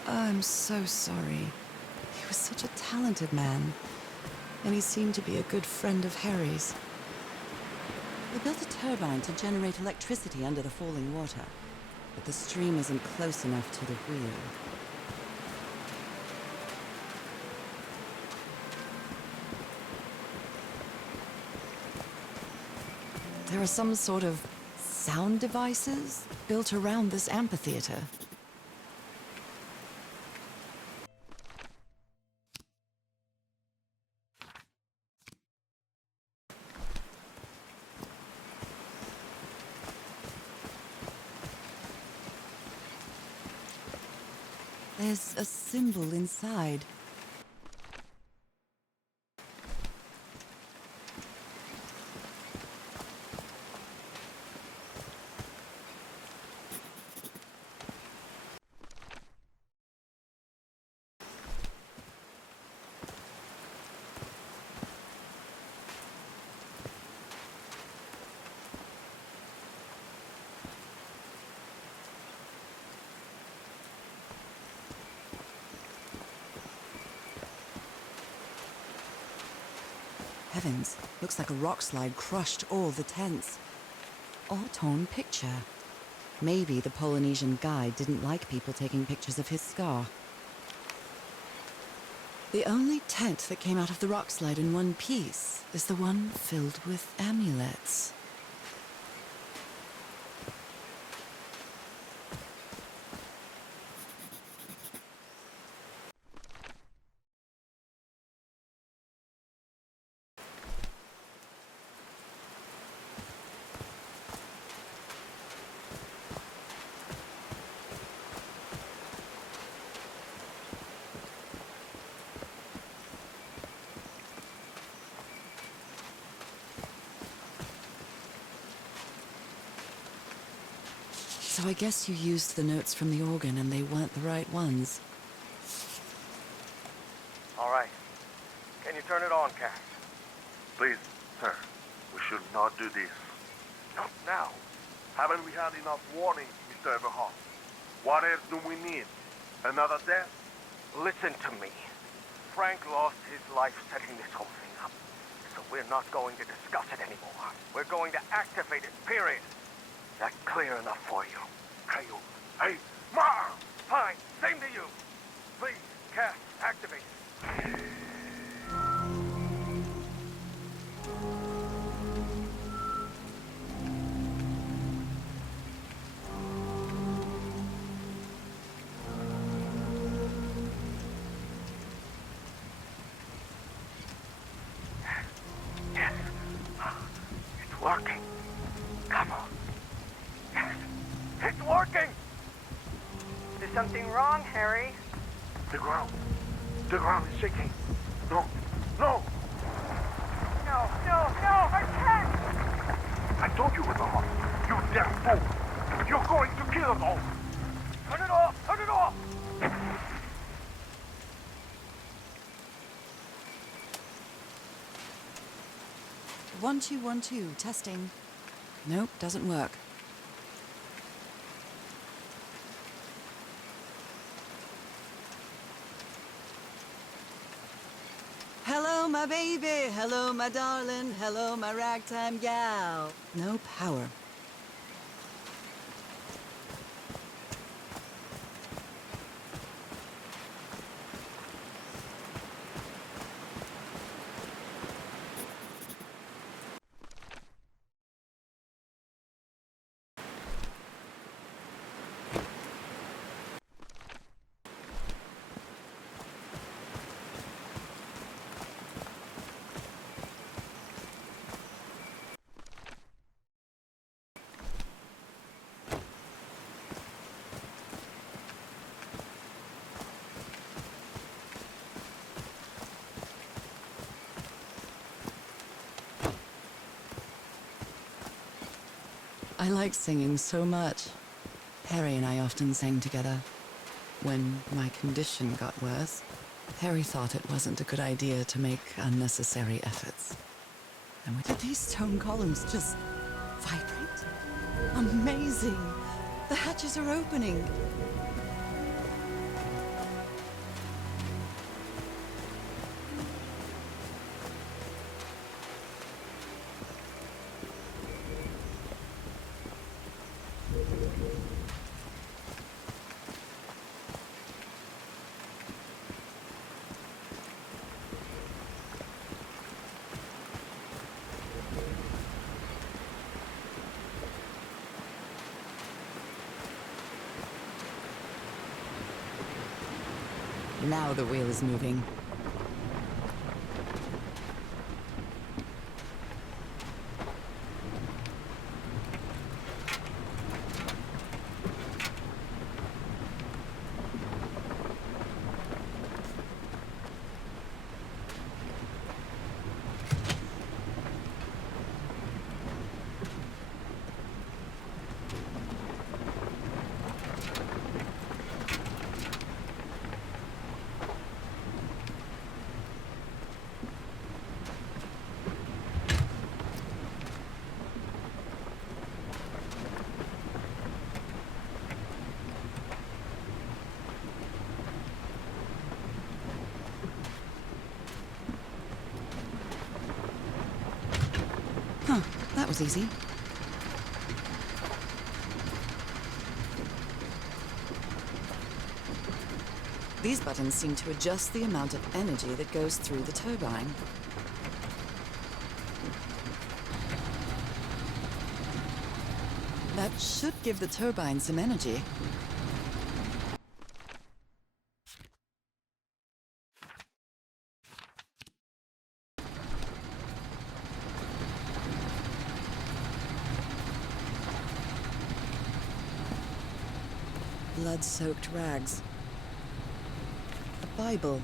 I'm so sorry. He was such a talented man, and he seemed to be a good friend of Harry's. They built a turbine to generate electricity under the falling water, but the stream isn't close enough to the wheel. There are some sort of sound devices built around this amphitheater. There's a symbol inside. Heavens, looks like a rock slide crushed all the tents. All-torn picture. Maybe the Polynesian guide didn't like people taking pictures of his scar. The only tent that came out of the rock slide in one piece is the one filled with amulets. So I guess you used the notes from the organ and they weren't the right ones. All right. Can you turn it on, Cass? Please, sir, we should not do this. Not now. Haven't we had enough warning, Mr. Everhart? What else do we need? Another death? Listen to me. Frank lost his life setting this whole thing up. So we're not going to discuss it anymore. We're going to activate it, period. Is that clear enough for you? Hey, Ma! Fine. Same to you. Please, Cass, activate it. Yes. It's working. Come on. Yes. It's working! Is something wrong, Harry? The ground is shaking. No! No, I can't! I told you, Everhart. You damn fool! You're going to kill us all! Turn it off! Turn it off! 1212, testing. Nope, doesn't work. Hello, my baby. Hello, my darling. Hello, my ragtime gal. No power. I like singing so much. Harry and I often sang together. When my condition got worse, Harry thought it wasn't a good idea to make unnecessary efforts. And did these stone columns just vibrate? Amazing! The hatches are opening. Now the wheel is moving. Huh, that was easy. These buttons seem to adjust the amount of energy that goes through the turbine. That should give the turbine some energy. Blood-soaked rags. A Bible.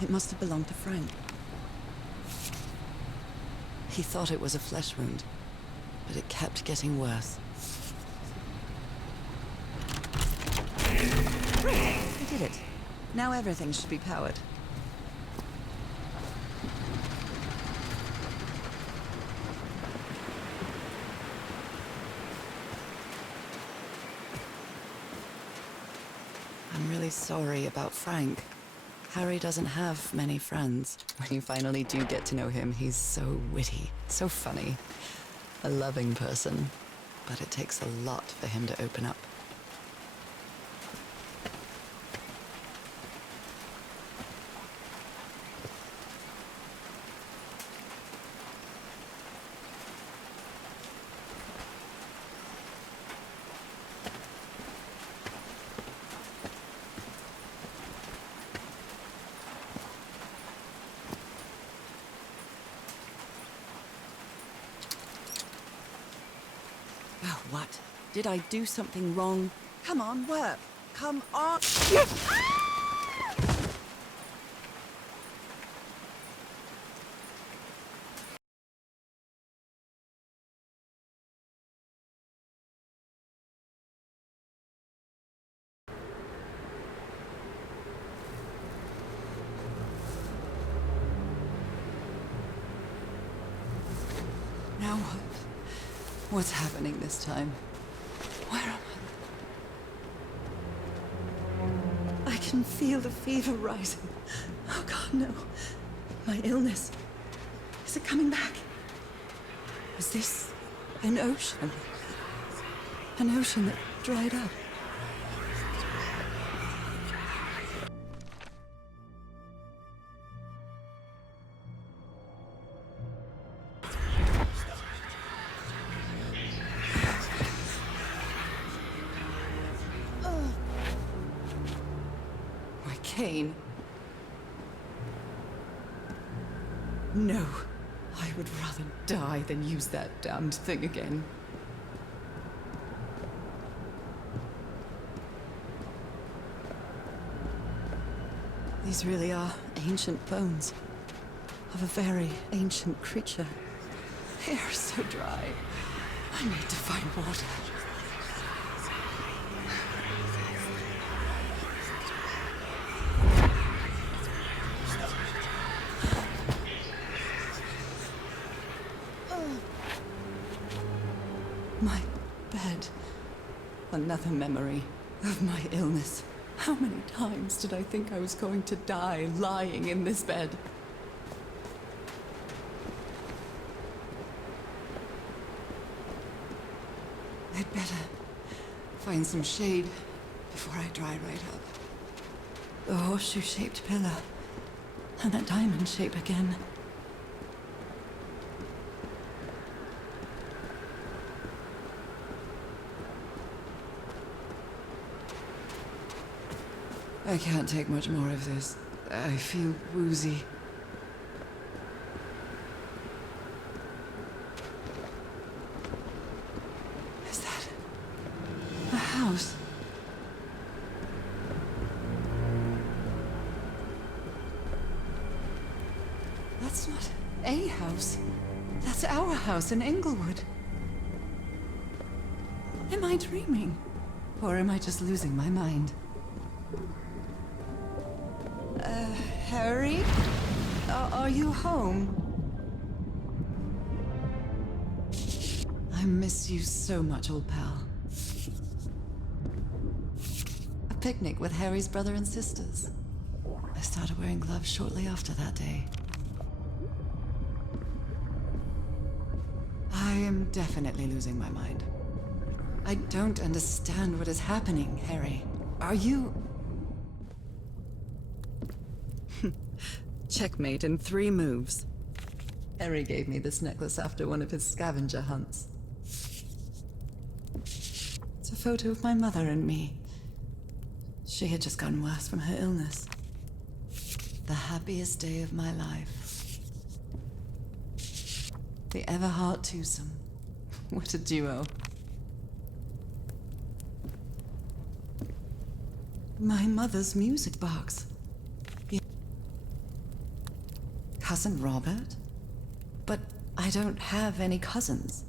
It must have belonged to Frank. He thought it was a flesh wound, but it kept getting worse. I did it. Now everything should be powered. I'm really sorry about Frank. Harry doesn't have many friends. When you finally do get to know him, he's so witty, so funny. A loving person. But it takes a lot for him to open up. Oh, what? Did I do something wrong? Come on, work. Come on. Now what? What's happening this time? Where am I? I can feel the fever rising. Oh God, no. My illness. Is it coming back? Is this an ocean? An ocean that dried up? Pain. No, I would rather die than use that damned thing again. These really are ancient bones of a very ancient creature. They are so dry. I need to find water. My bed. Another memory of my illness. How many times did I think I was going to die lying in this bed? I'd better find some shade before I dry right up. The horseshoe-shaped pillar. And that diamond shape again. I can't take much more of this. I feel woozy. Is that a house? That's not a house. That's our house in Inglewood. Am I dreaming? Or am I just losing my mind? Harry? Are you home? I miss you so much, old pal. A picnic with Harry's brother and sisters. I started wearing gloves shortly after that day. I am definitely losing my mind. I don't understand what is happening, Harry. Are you... Checkmate in 3 moves. Harry gave me this necklace after one of his scavenger hunts. It's a photo of my mother and me. She had just gotten worse from her illness. The happiest day of my life. The Everhart twosome. What a duo. My mother's music box. Cousin Robert? But I don't have any cousins.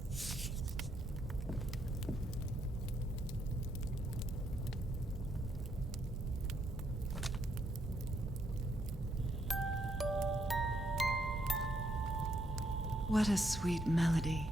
What a sweet melody.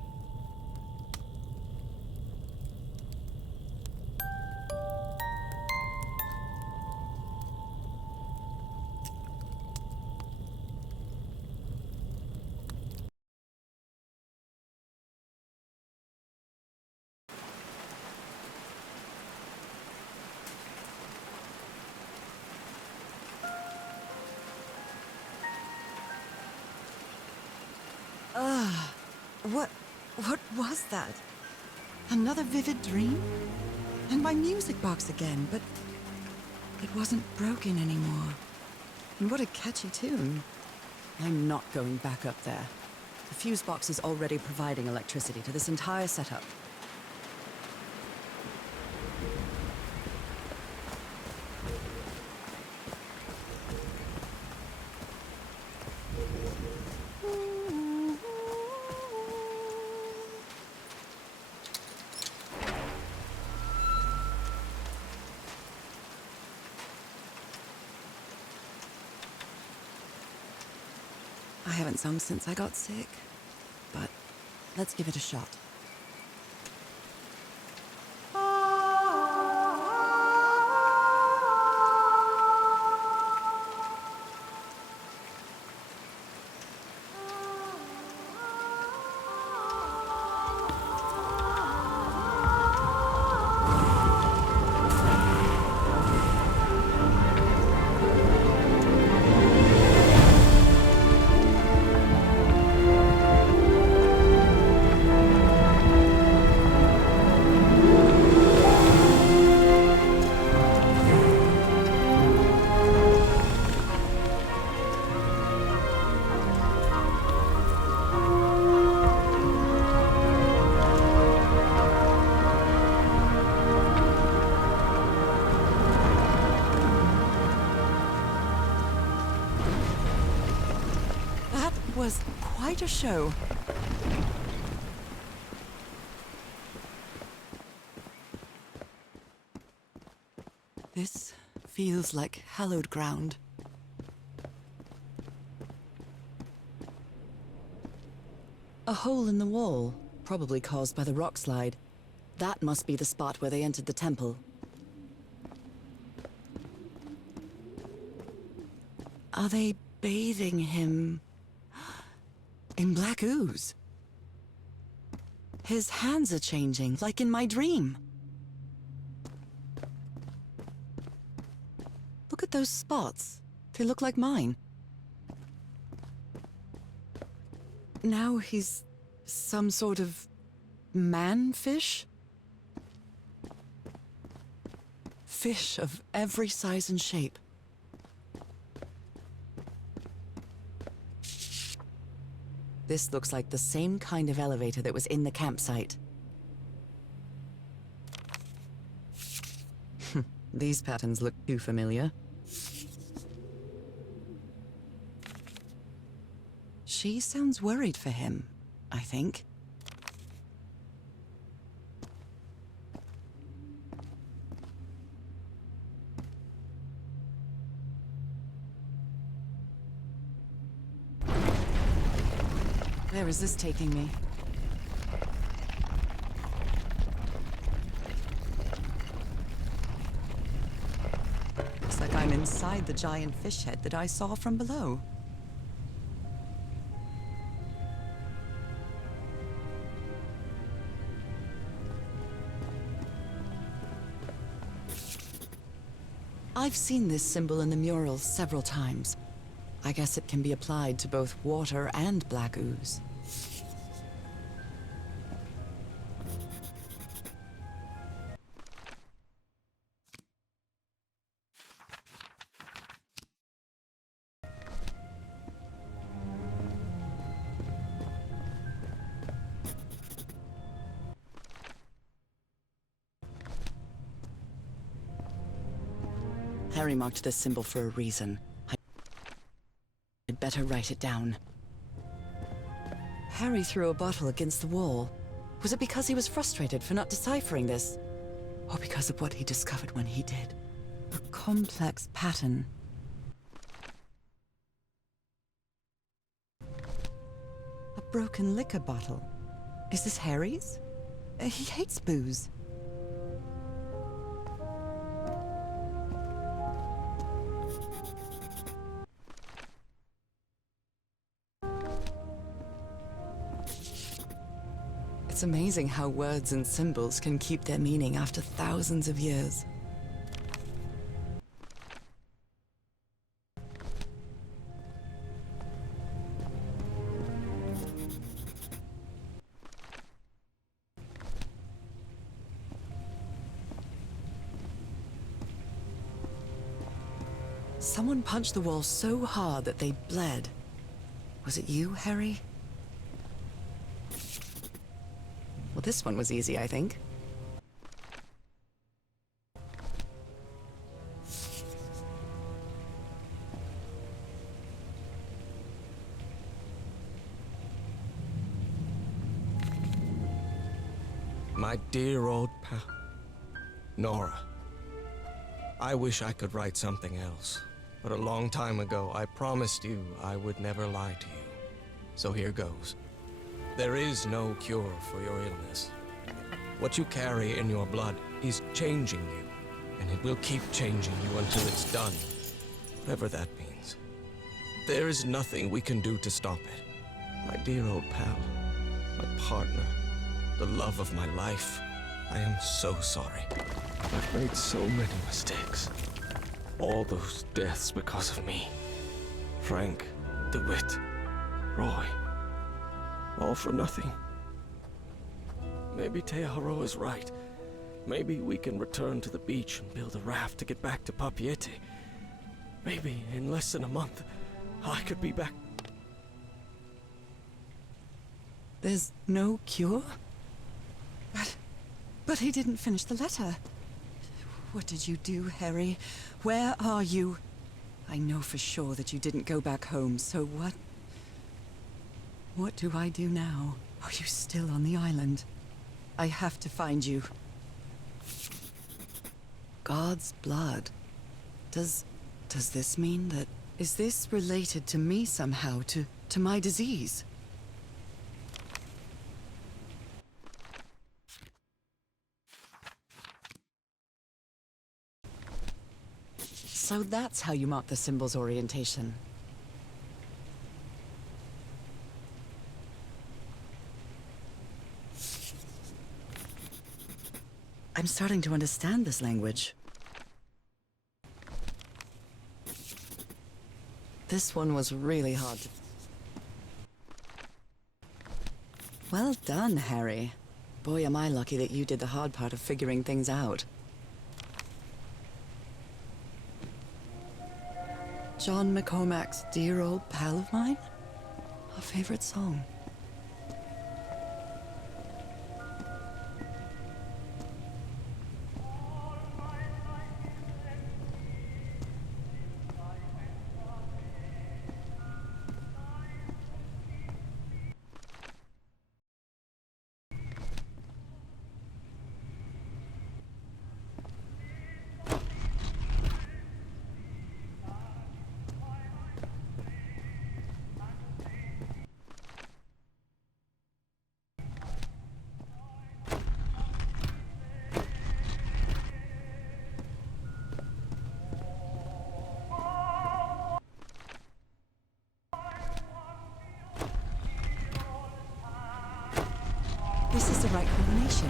What was that? Another vivid dream? And my music box again, but it wasn't broken anymore. And what a catchy tune. I'm not going back up there. The fuse box is already providing electricity to this entire setup. I haven't sung since I got sick, but let's give it a shot. Was quite a show. This feels like hallowed ground. A hole in the wall, probably caused by the rock slide. That must be the spot where they entered the temple. Are they bathing him in black ooze? His hands are changing, like in my dream. Look at those spots. They look like mine. Now he's some sort of man-fish? Fish of every size and shape. This looks like the same kind of elevator that was in the campsite. These patterns look too familiar. She sounds worried for him, I think. Where is this taking me? Looks like I'm inside the giant fish head that I saw from below. I've seen this symbol in the murals several times. I guess it can be applied to both water and black ooze. Harry marked this symbol for a reason. I'd better write it down. Harry threw a bottle against the wall. Was it because he was frustrated for not deciphering this? Or because of what he discovered when he did? A complex pattern. A broken liquor bottle. Is this Harry's? He hates booze. It's amazing how words and symbols can keep their meaning after thousands of years. Someone punched the wall so hard that they bled. Was it you, Harry? Well, this one was easy, I think. My dear old pal, Norah. I wish I could write something else, but a long time ago I promised you I would never lie to you. So here goes. There is no cure for your illness. What you carry in your blood is changing you, and it will keep changing you until it's done, whatever that means. There is nothing we can do to stop it. My dear old pal, my partner, the love of my life, I am so sorry. I've made so many mistakes. All those deaths because of me. Frank, DeWitt, Roy. All for nothing. Maybe Teodoro is right. Maybe we can return to the beach and build a raft to get back to Papiete. Maybe in less than a month, I could be back. There's no cure? But he didn't finish the letter. What did you do, Harry? Where are you? I know for sure that you didn't go back home, so what? What do I do now? Are you still on the island? I have to find you. God's blood. Does this mean that... Is this related to me somehow, to my disease? So that's how you mark the symbol's orientation. I'm starting to understand this language. This one was really hard to... Well done, Harry. Boy, am I lucky that you did the hard part of figuring things out. John McCormack's Dear Old Pal of Mine? Our favorite song. This is the right combination.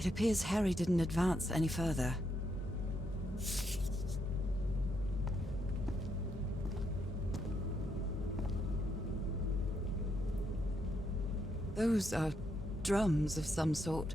It appears Harry didn't advance any further. Those are drums of some sort.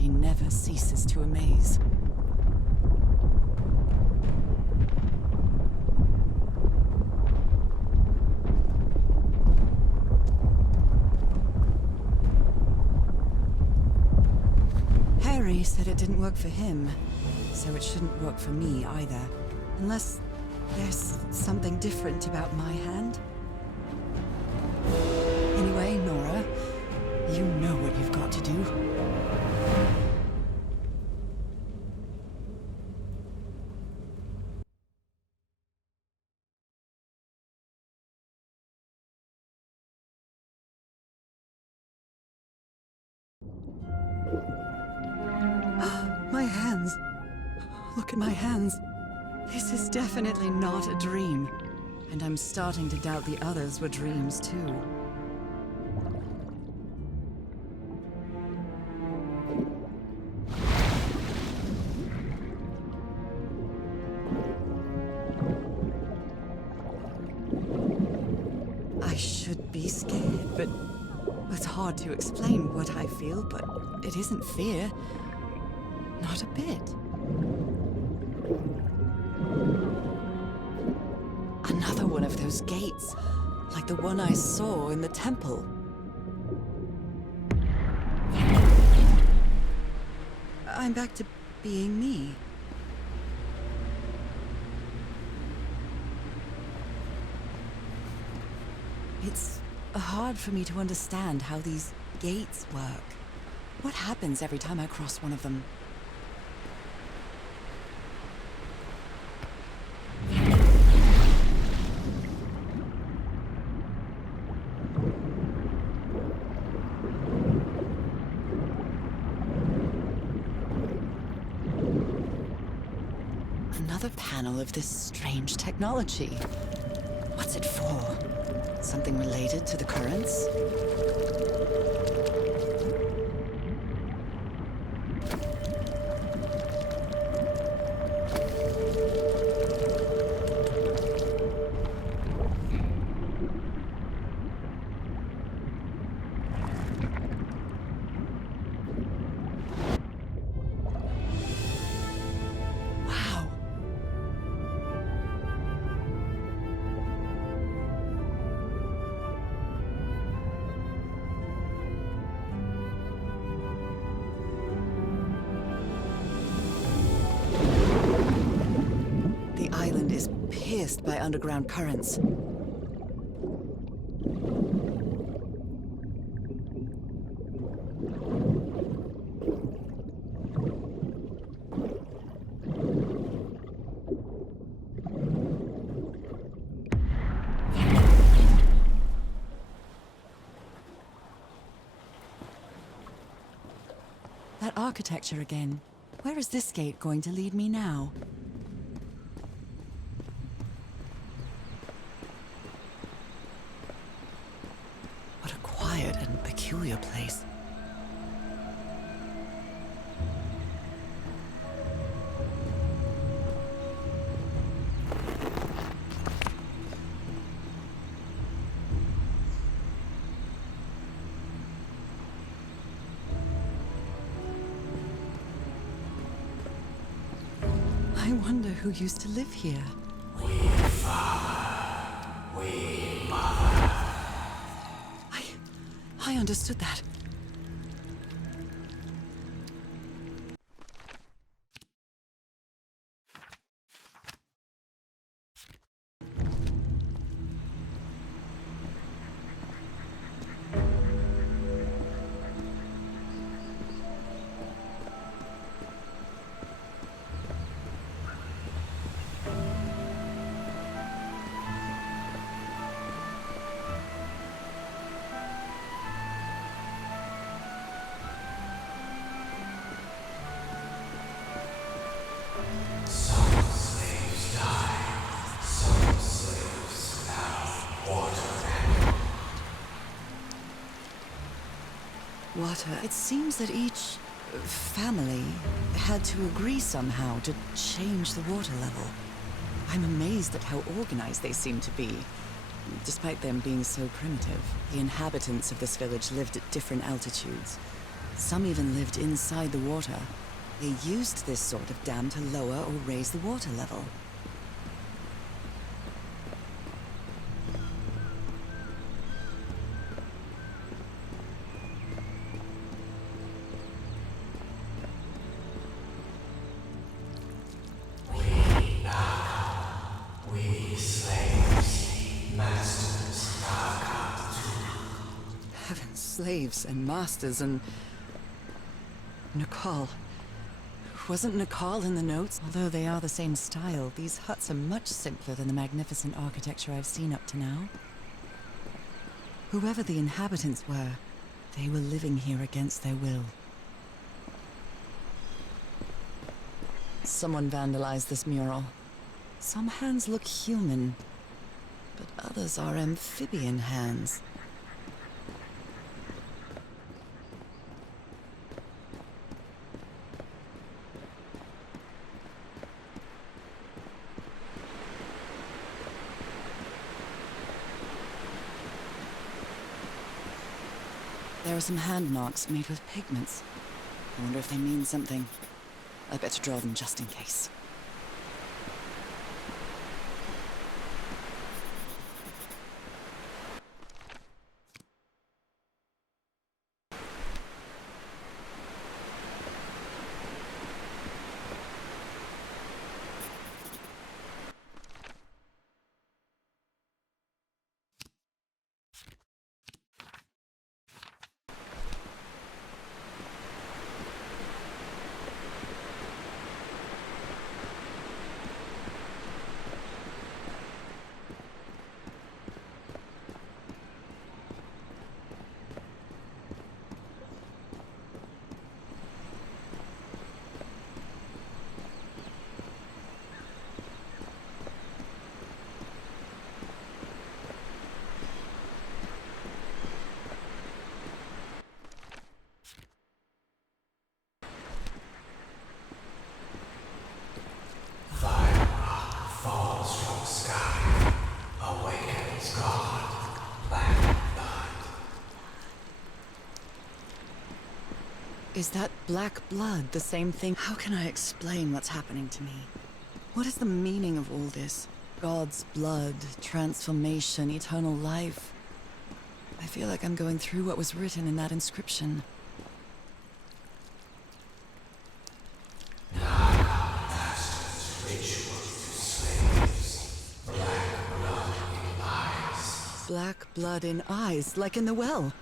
Never ceases to amaze. Harry said it didn't work for him, so it shouldn't work for me either. Unless there's something different about my hand. Anyway, Norah, you know what you've got to do. My hands. Look at my hands. This is definitely not a dream. And I'm starting to doubt the others were dreams too. I should be scared, but it's hard to explain what I feel, but it isn't fear. Not a bit. Another one of those gates, like the one I saw in the temple. I'm back to being me. It's hard for me to understand how these gates work. What happens every time I cross one of them? Another panel of this strange technology. What's it for? Something related to the currents? Pierced by underground currents. That architecture again. Where is this gate going to lead me now? What a quiet and peculiar place. I wonder who used to live here. I understood that. Water. It seems that each family had to agree somehow to change the water level. I'm amazed at how organized they seem to be, despite them being so primitive. The inhabitants of this village lived at different altitudes. Some even lived inside the water. They used this sort of dam to lower or raise the water level. Slaves and masters and... Nicole. Wasn't Nicole in the notes? Although they are the same style, these huts are much simpler than the magnificent architecture I've seen up to now. Whoever the inhabitants were, they were living here against their will. Someone vandalized this mural. Some hands look human, but others are amphibian hands. There are some hand marks made with pigments. I wonder if they mean something. I better draw them just in case. Is that black blood the same thing? How can I explain what's happening to me? What is the meaning of all this? God's blood, transformation, eternal life. I feel like I'm going through what was written in that inscription. Black blood in eyes, like in the well.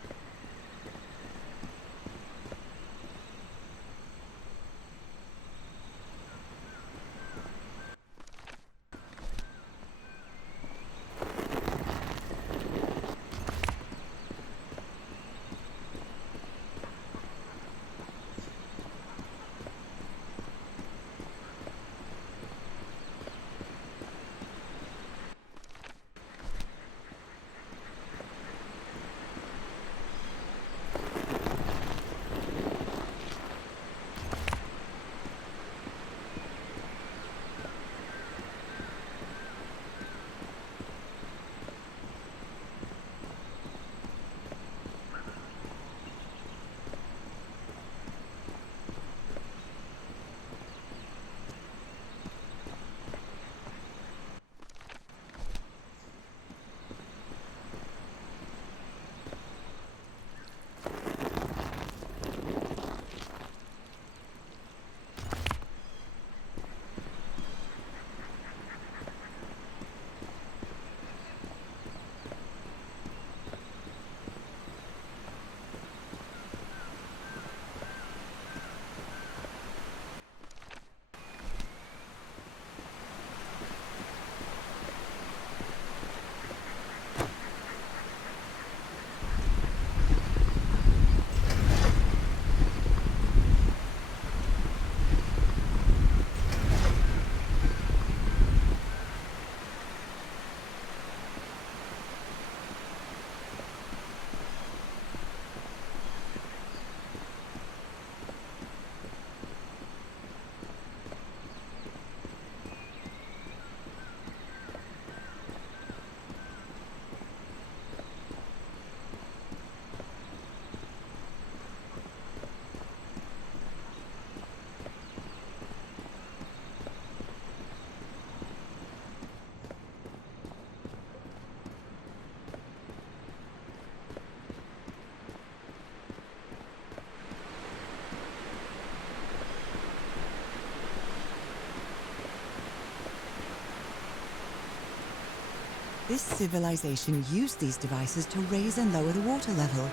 This civilization used these devices to raise and lower the water level.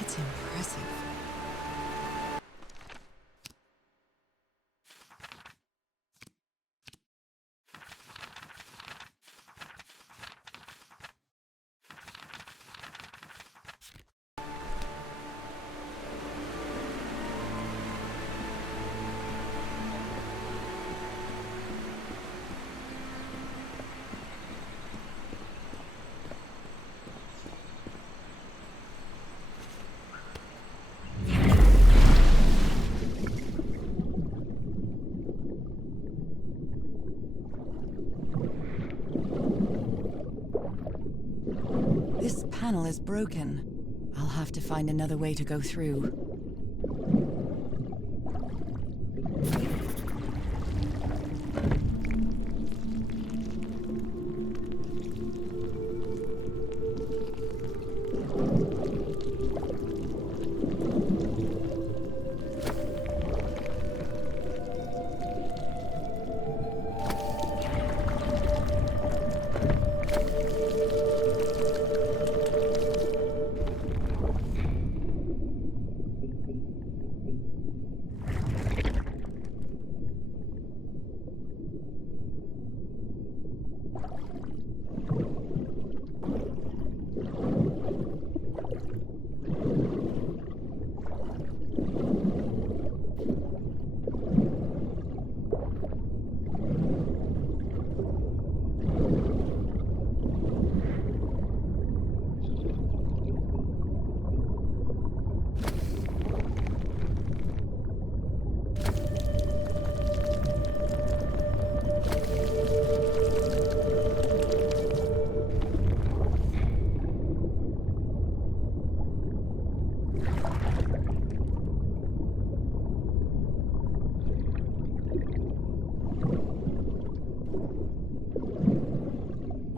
It's impressive. This panel is broken. I'll have to find another way to go through.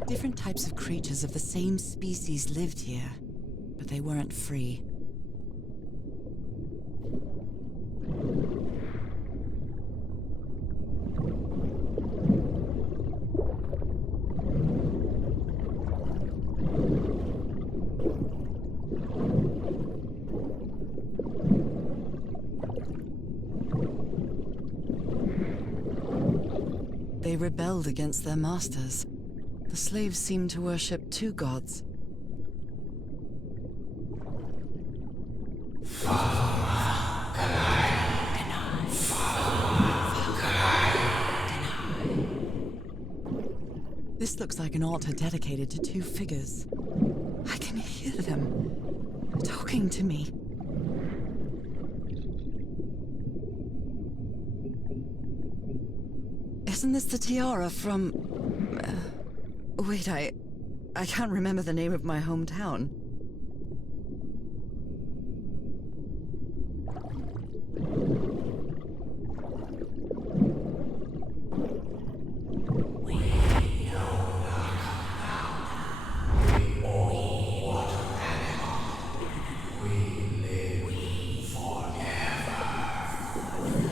Different types of creatures of the same species lived here, but they weren't free. They rebelled against their masters. The slaves seemed to worship two gods. This looks like an altar dedicated to two figures. I can hear them talking to me. Isn't this the tiara from... Wait, I can't remember the name of my hometown.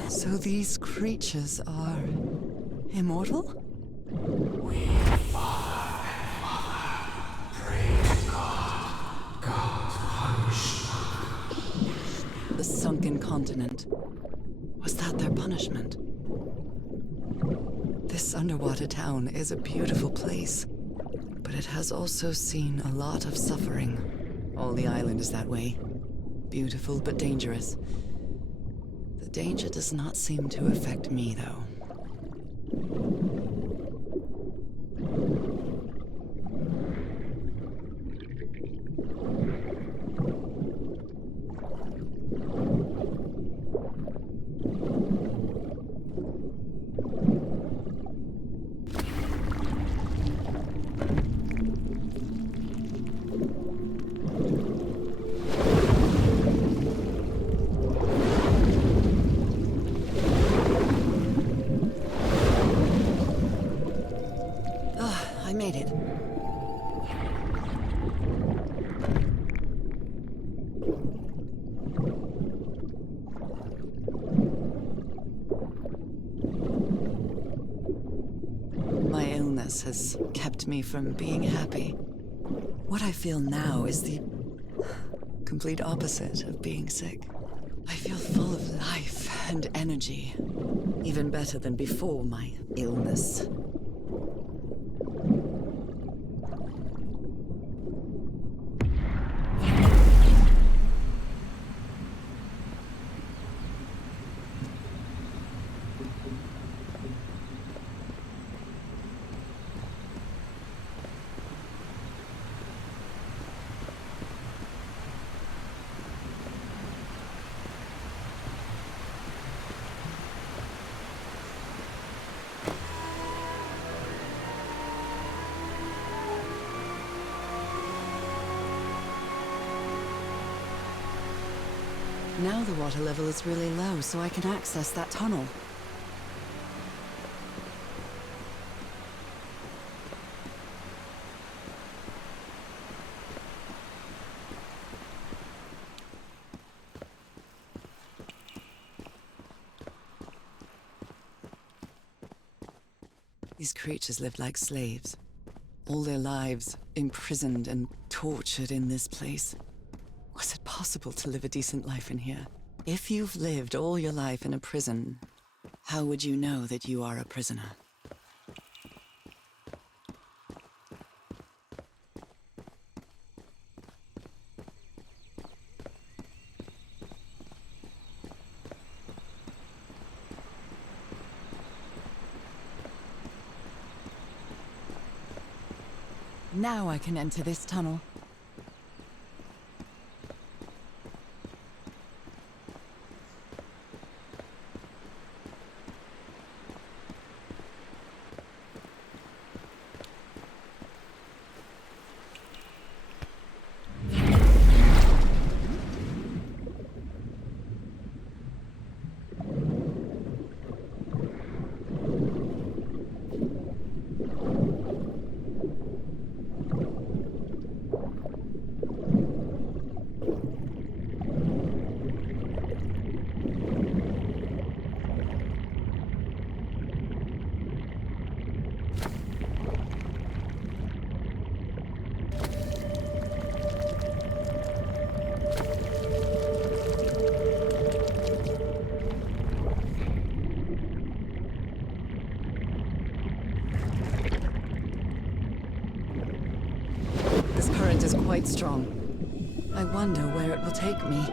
So these creatures are immortal? The sunken continent. Was that their punishment? This underwater town is a beautiful place, but it has also seen a lot of suffering. All the island is that way. Beautiful but dangerous. The danger does not seem to affect me, though. me from being happy. What I feel now is the complete opposite of being sick. I feel full of life and energy, even better than before my illness. Now the water level is really low, so I can access that tunnel. These creatures lived like slaves, all their lives imprisoned and tortured in this place. Was it possible to live a decent life in here? If you've lived all your life in a prison, how would you know that you are a prisoner? Now I can enter this tunnel. This current is quite strong. I wonder where it will take me.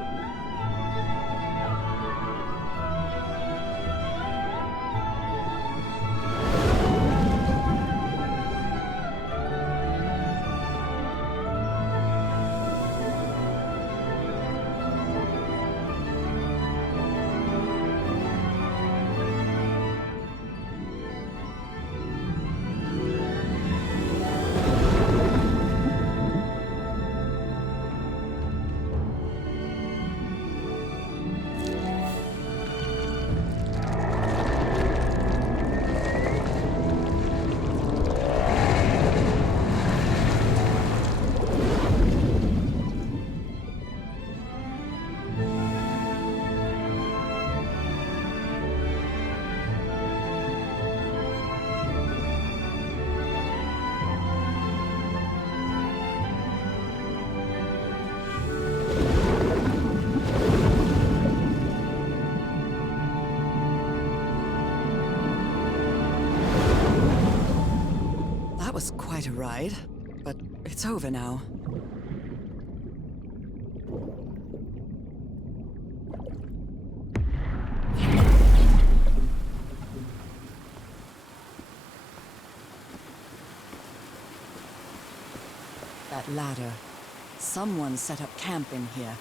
That was quite a ride, but it's over now. That ladder. Someone set up camp in here.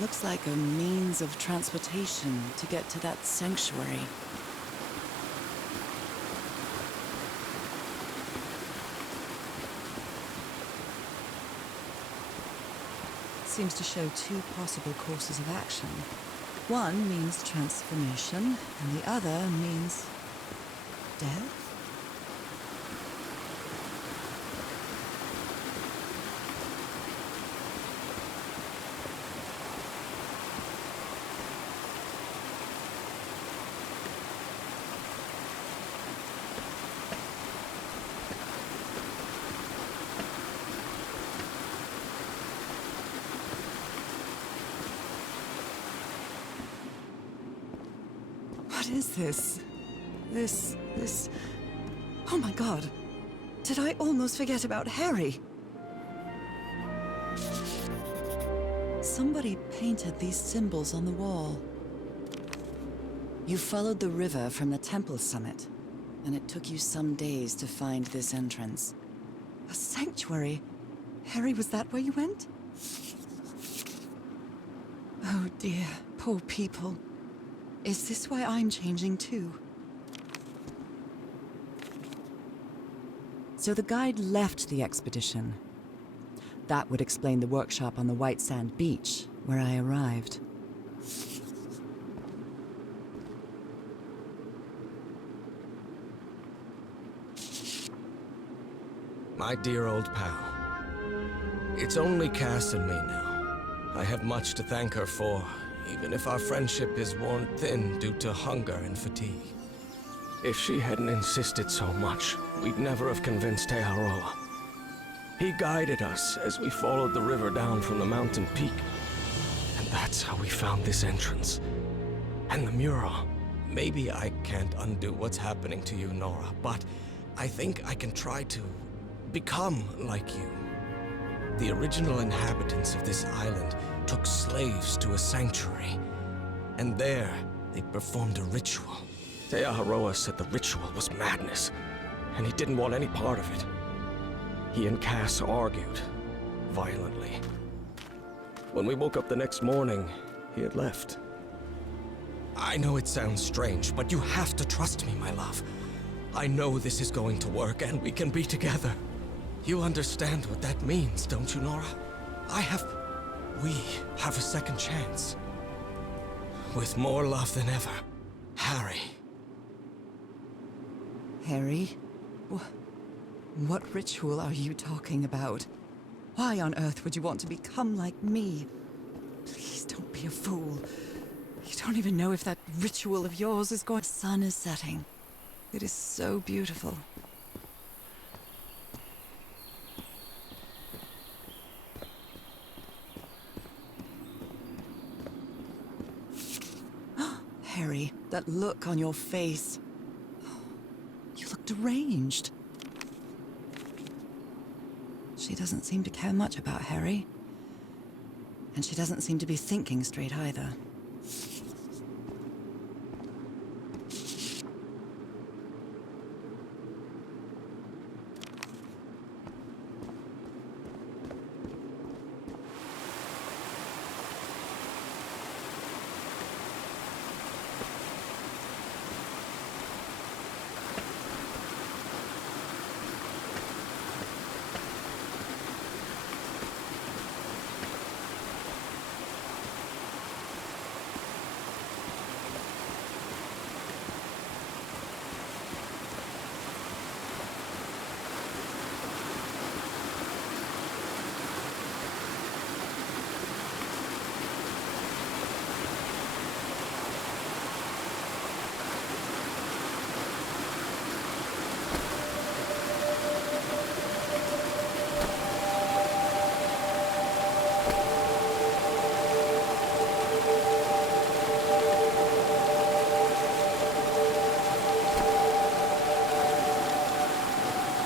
Looks like a means of transportation to get to that sanctuary. Seems to show two possible courses of action. One means transformation, and the other means death? is this? This... Oh my god. Did I almost forget about Harry? Somebody painted these symbols on the wall. You followed the river from the temple summit, and it took you some days to find this entrance. A sanctuary? Harry, was that where you went? Oh dear, poor people. Is this why I'm changing too? So the guide left the expedition. That would explain the workshop on the white sand beach, where I arrived. My dear old pal. It's only Cass and me now. I have much to thank her for, even if our friendship is worn thin due to hunger and fatigue. If she hadn't insisted so much, we'd never have convinced Aotearoa. He guided us as we followed the river down from the mountain peak. And that's how we found this entrance. And the mural. Maybe I can't undo what's happening to you, Norah, but I think I can try to become like you. The original inhabitants of this island took slaves to a sanctuary. And there, they performed a ritual. Aotearoa said the ritual was madness, and he didn't want any part of it. He and Cass argued, violently. When we woke up the next morning, he had left. I know it sounds strange, but you have to trust me, my love. I know this is going to work, and we can be together. You understand what that means, don't you, Norah? We have a second chance. With more love than ever, Harry. Harry? What ritual are you talking about? Why on earth would you want to become like me? Please don't be a fool. You don't even know if that ritual of yours is going... The sun is setting. It is so beautiful. Harry, that look on your face. You look deranged. She doesn't seem to care much about Harry. And she doesn't seem to be thinking straight either.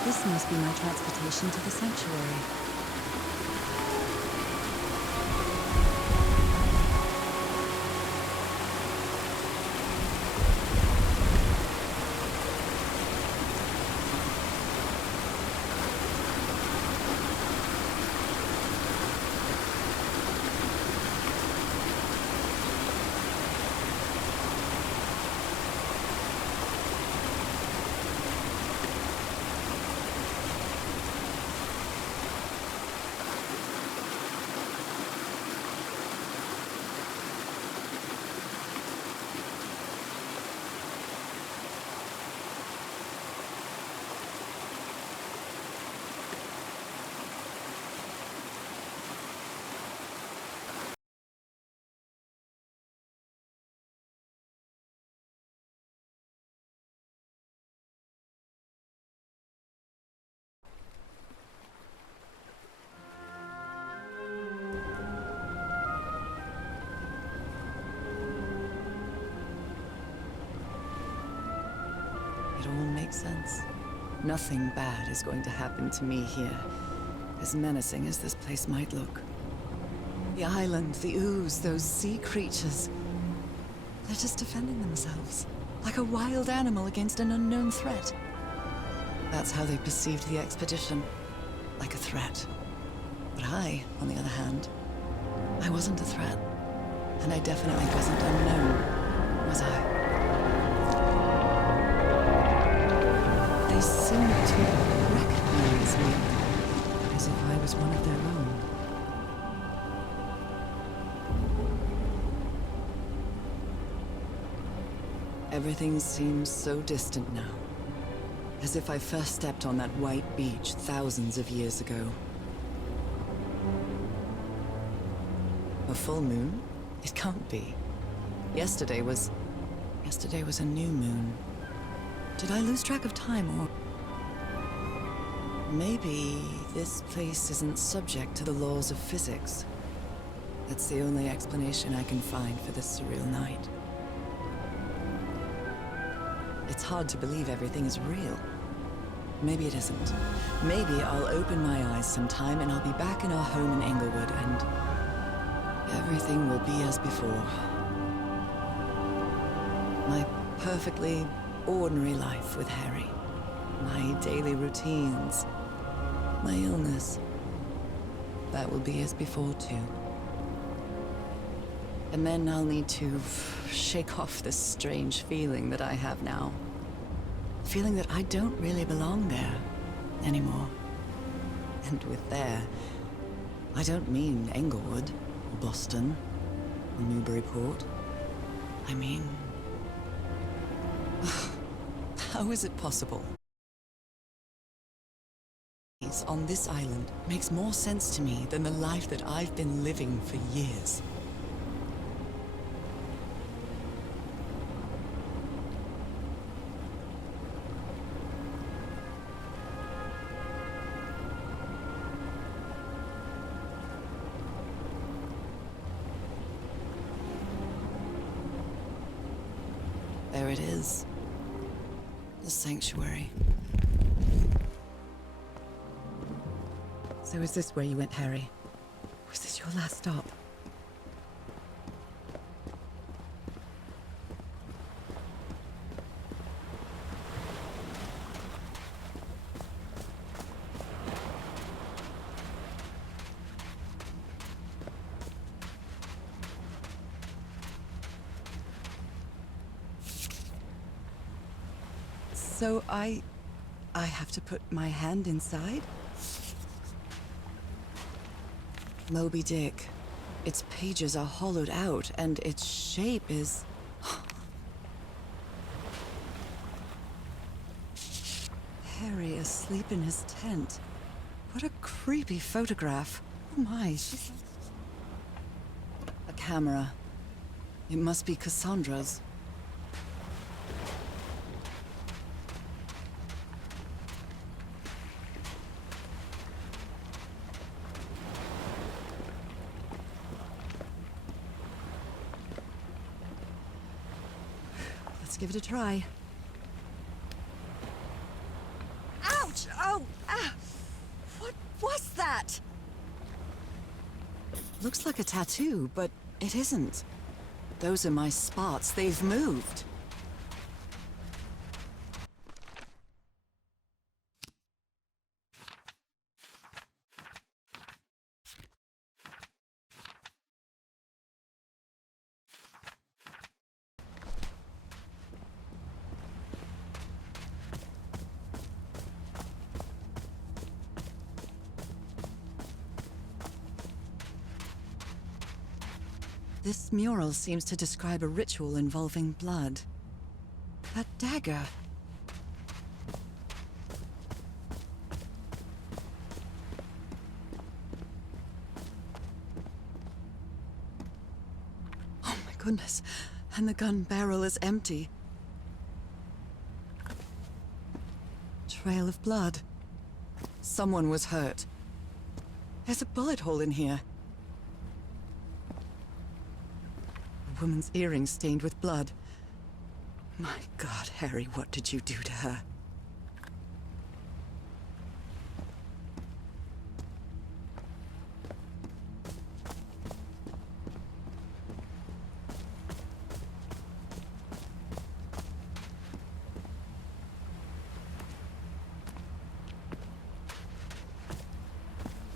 This must be my transportation to the sanctuary. makes sense. Nothing bad is going to happen to me here, as menacing as this place might look. The island, the ooze, those sea creatures. They're just defending themselves, like a wild animal against an unknown threat. That's how they perceived the expedition, like a threat. But I, on the other hand, I wasn't a threat. And I definitely wasn't unknown, was I? They seemed to recognize me, as if I was one of their own. Everything seems so distant now, as if I first stepped on that white beach thousands of years ago. A full moon? It can't be. Yesterday was a new moon. Did I lose track of time, or... Maybe this place isn't subject to the laws of physics. That's the only explanation I can find for this surreal night. It's hard to believe everything is real. Maybe it isn't. Maybe I'll open my eyes sometime and I'll be back in our home in Englewood and everything will be as before. My perfectly ordinary life with Harry. My daily routines. My illness. That will be as before too. And then I'll need to shake off this strange feeling that I have now. Feeling that I don't really belong there anymore. And with there, I don't mean Englewood, or Boston, or Newburyport. I mean... how is it possible? On this island makes more sense to me than the life that I've been living for years. There it is. The sanctuary. So is this where you went, Harry? Was this your last stop? So I have to put my hand inside? Moby Dick. Its pages are hollowed out, and its shape is... Harry asleep in his tent. What a creepy photograph. Oh my, she's... A camera. It must be Cassandra's. Let's give it a try. Ouch! Oh! Ah! What was that? Looks like a tattoo, but it isn't. Those are my spots. They've moved. This mural seems to describe a ritual involving blood. That dagger. Oh my goodness. And the gun barrel is empty. Trail of blood. Someone was hurt. There's a bullet hole in here. A woman's earring stained with blood. My God, Harry, what did you do to her?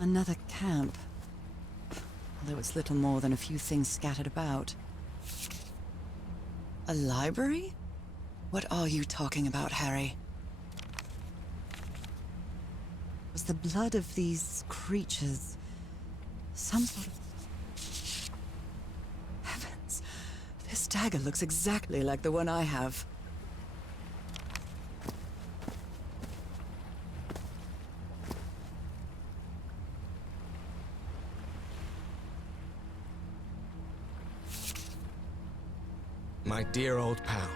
Another camp. Although it's little more than a few things scattered about. A library? What are you talking about, Harry? Was the blood of these creatures some sort of... Heavens! This dagger looks exactly like the one I have. My dear old pal.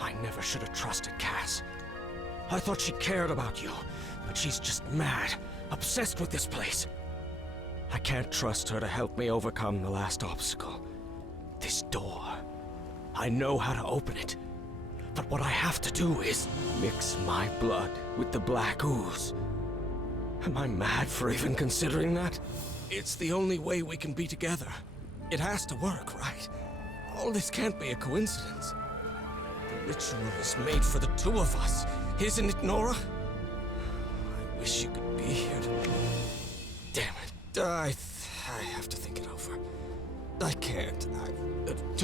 I never should have trusted Cass. I thought she cared about you, but she's just mad, obsessed with this place. I can't trust her to help me overcome the last obstacle. This door. I know how to open it. But what I have to do is mix my blood with the black ooze. Am I mad for even considering that? It's the only way we can be together. It has to work, right? All this can't be a coincidence. The ritual is made for the two of us, isn't it, Norah? I wish you could be here to... Damn it. I have to think it over. I can't.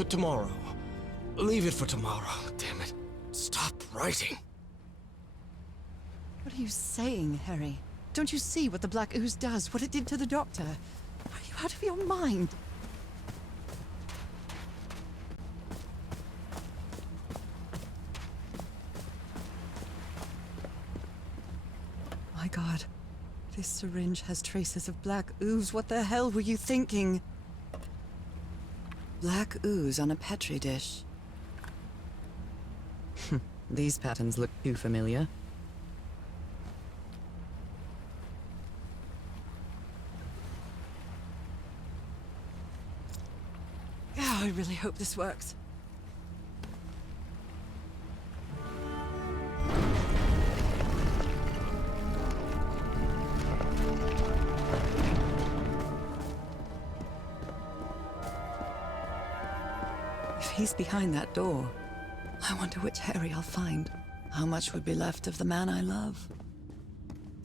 Tomorrow. Leave it for tomorrow. Damn it. Stop writing. What are you saying, Harry? Don't you see what the black ooze does? What it did to the doctor? Are you out of your mind? My God. This syringe has traces of black ooze. What the hell were you thinking? Black ooze on a petri dish. These patterns look too familiar. Oh, I really hope this works. If he's behind that door, I wonder which Harry I'll find. How much would be left of the man I love?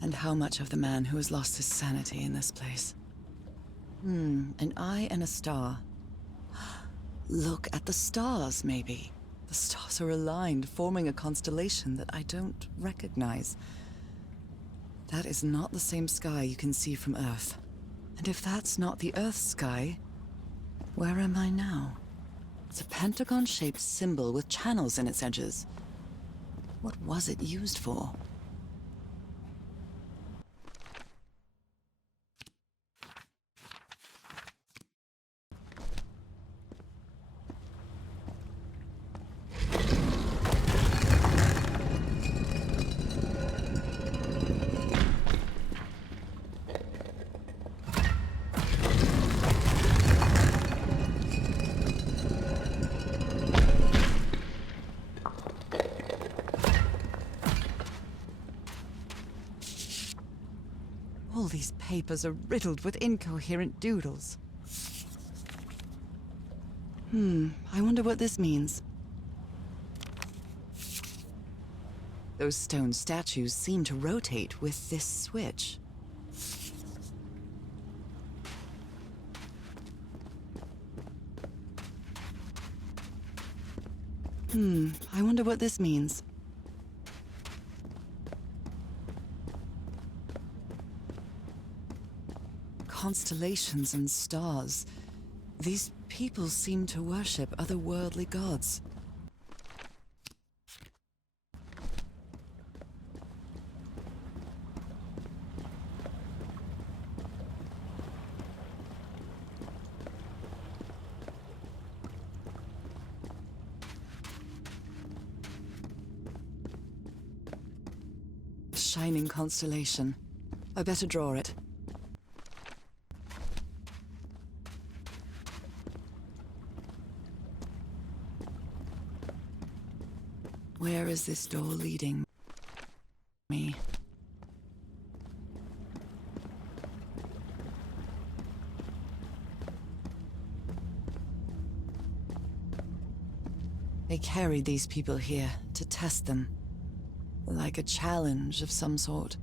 And how much of the man who has lost his sanity in this place? An eye and a star. Look at the stars, maybe. The stars are aligned, forming a constellation that I don't recognize. That is not the same sky you can see from Earth. And if that's not the Earth's sky, where am I now? It's a pentagon-shaped symbol with channels in its edges. What was it used for? All these papers are riddled with incoherent doodles. I wonder what this means. Those stone statues seem to rotate with this switch. I wonder what this means. Constellations and stars. These people seem to worship otherworldly gods. A shining constellation. I better draw it. Where is this door leading me? They carried these people here to test them, like a challenge of some sort.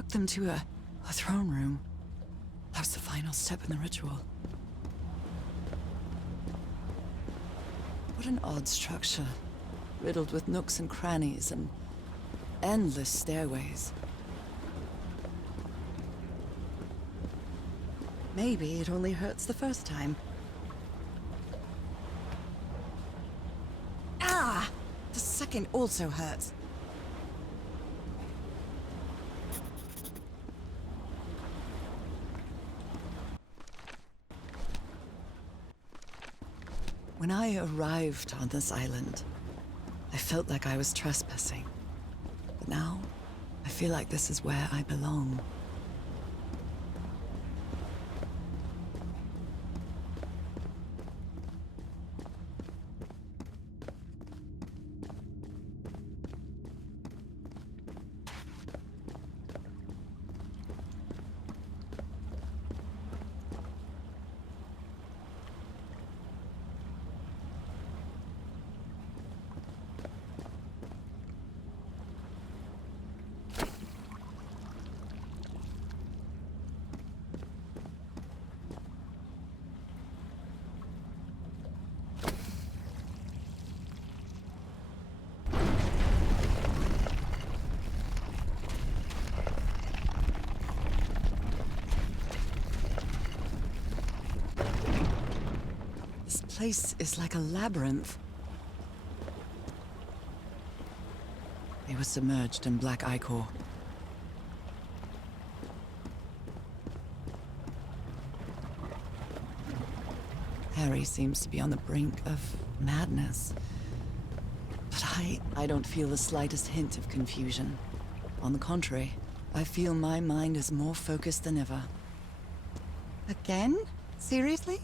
took them to a throne room. That was the final step in the ritual. What an odd structure, riddled with nooks and crannies and endless stairways. Maybe it only hurts the first time. Ah! The second also hurts. When I arrived on this island, I felt like I was trespassing. But now, I feel like this is where I belong. This place is like a labyrinth. They were submerged in black ichor. Harry seems to be on the brink of madness. But I don't feel the slightest hint of confusion. On the contrary, I feel my mind is more focused than ever. Again? Seriously?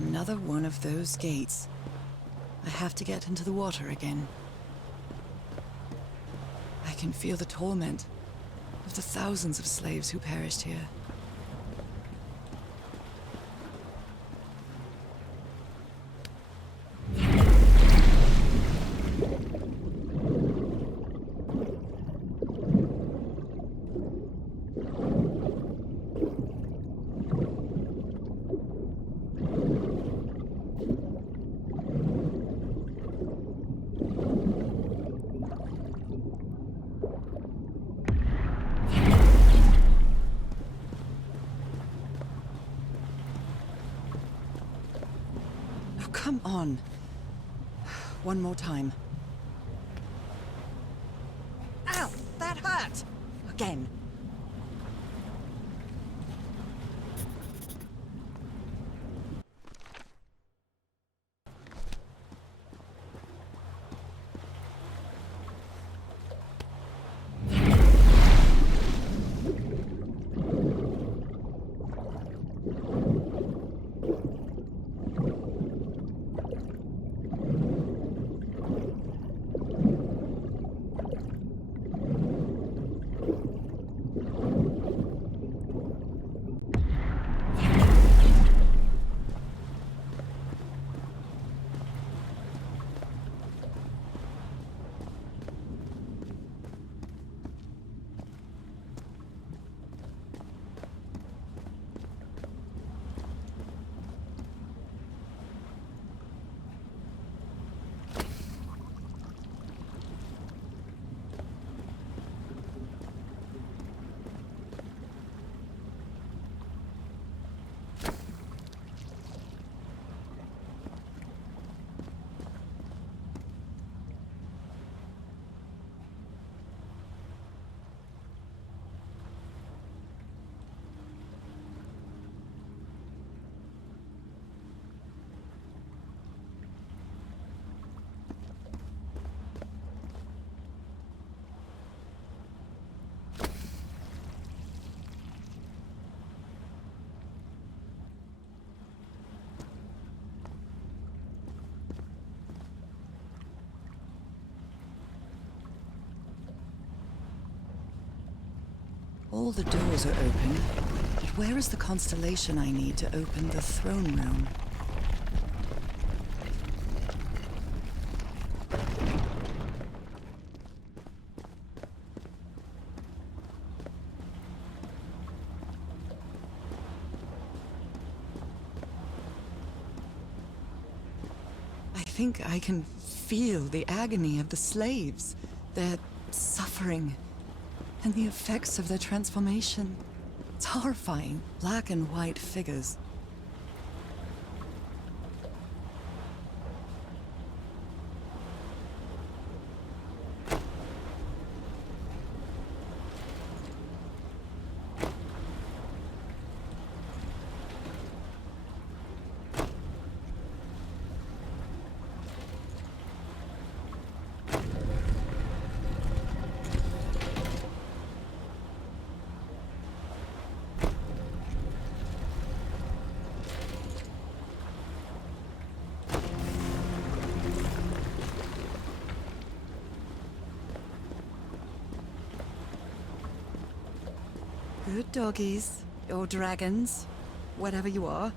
Another one of those gates. I have to get into the water again. I can feel the torment of the thousands of slaves who perished here. Come on. One more time. Ow! That hurt! Again. All the doors are open, but where is the constellation I need to open the throne room? I think I can feel the agony of the slaves, their suffering, and the effects of their transformation. It's horrifying. Black and white figures. Good doggies, or dragons, whatever you are.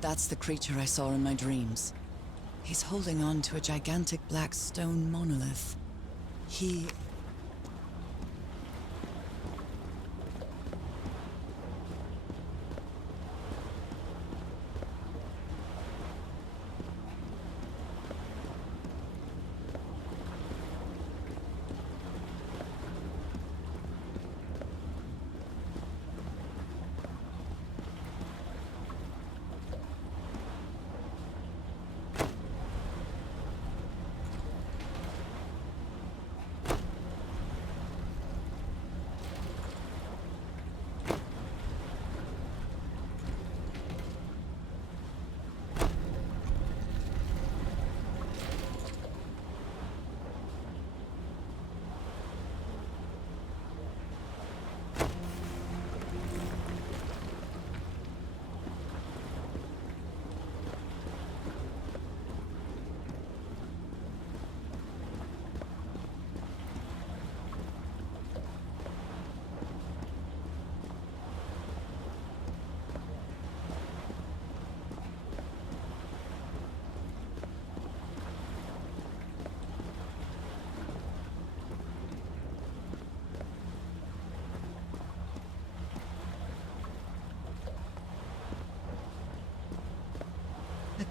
That's the creature I saw in my dreams. He's holding on to a gigantic black stone monolith. He...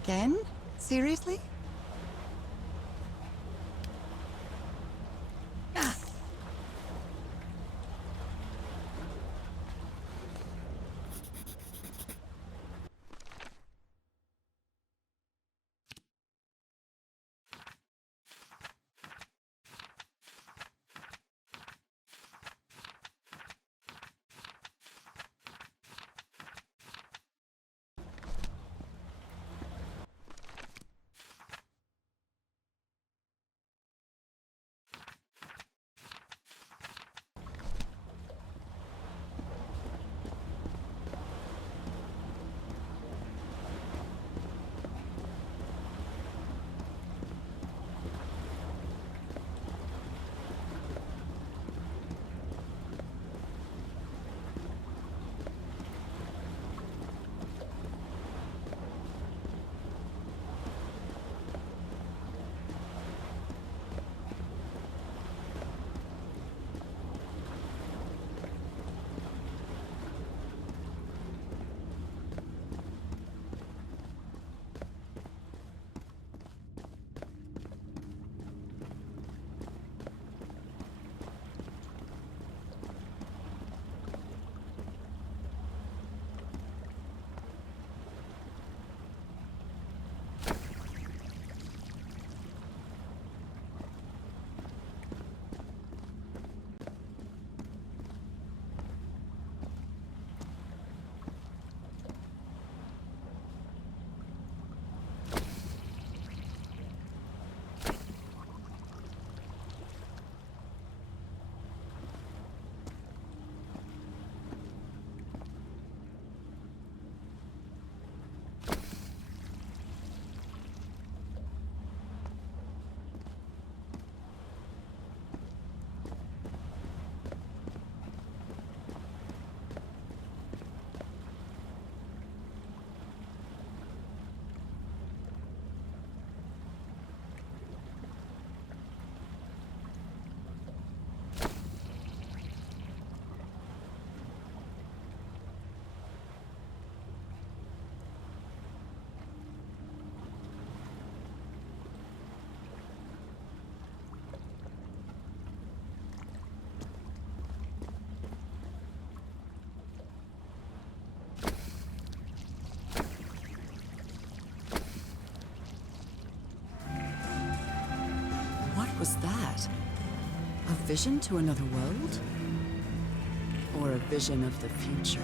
Again? Seriously? Ah. vision to another world? Or a vision of the future?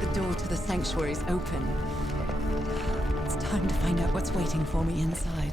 The door to the sanctuary's open. It's time to find out what's waiting for me inside.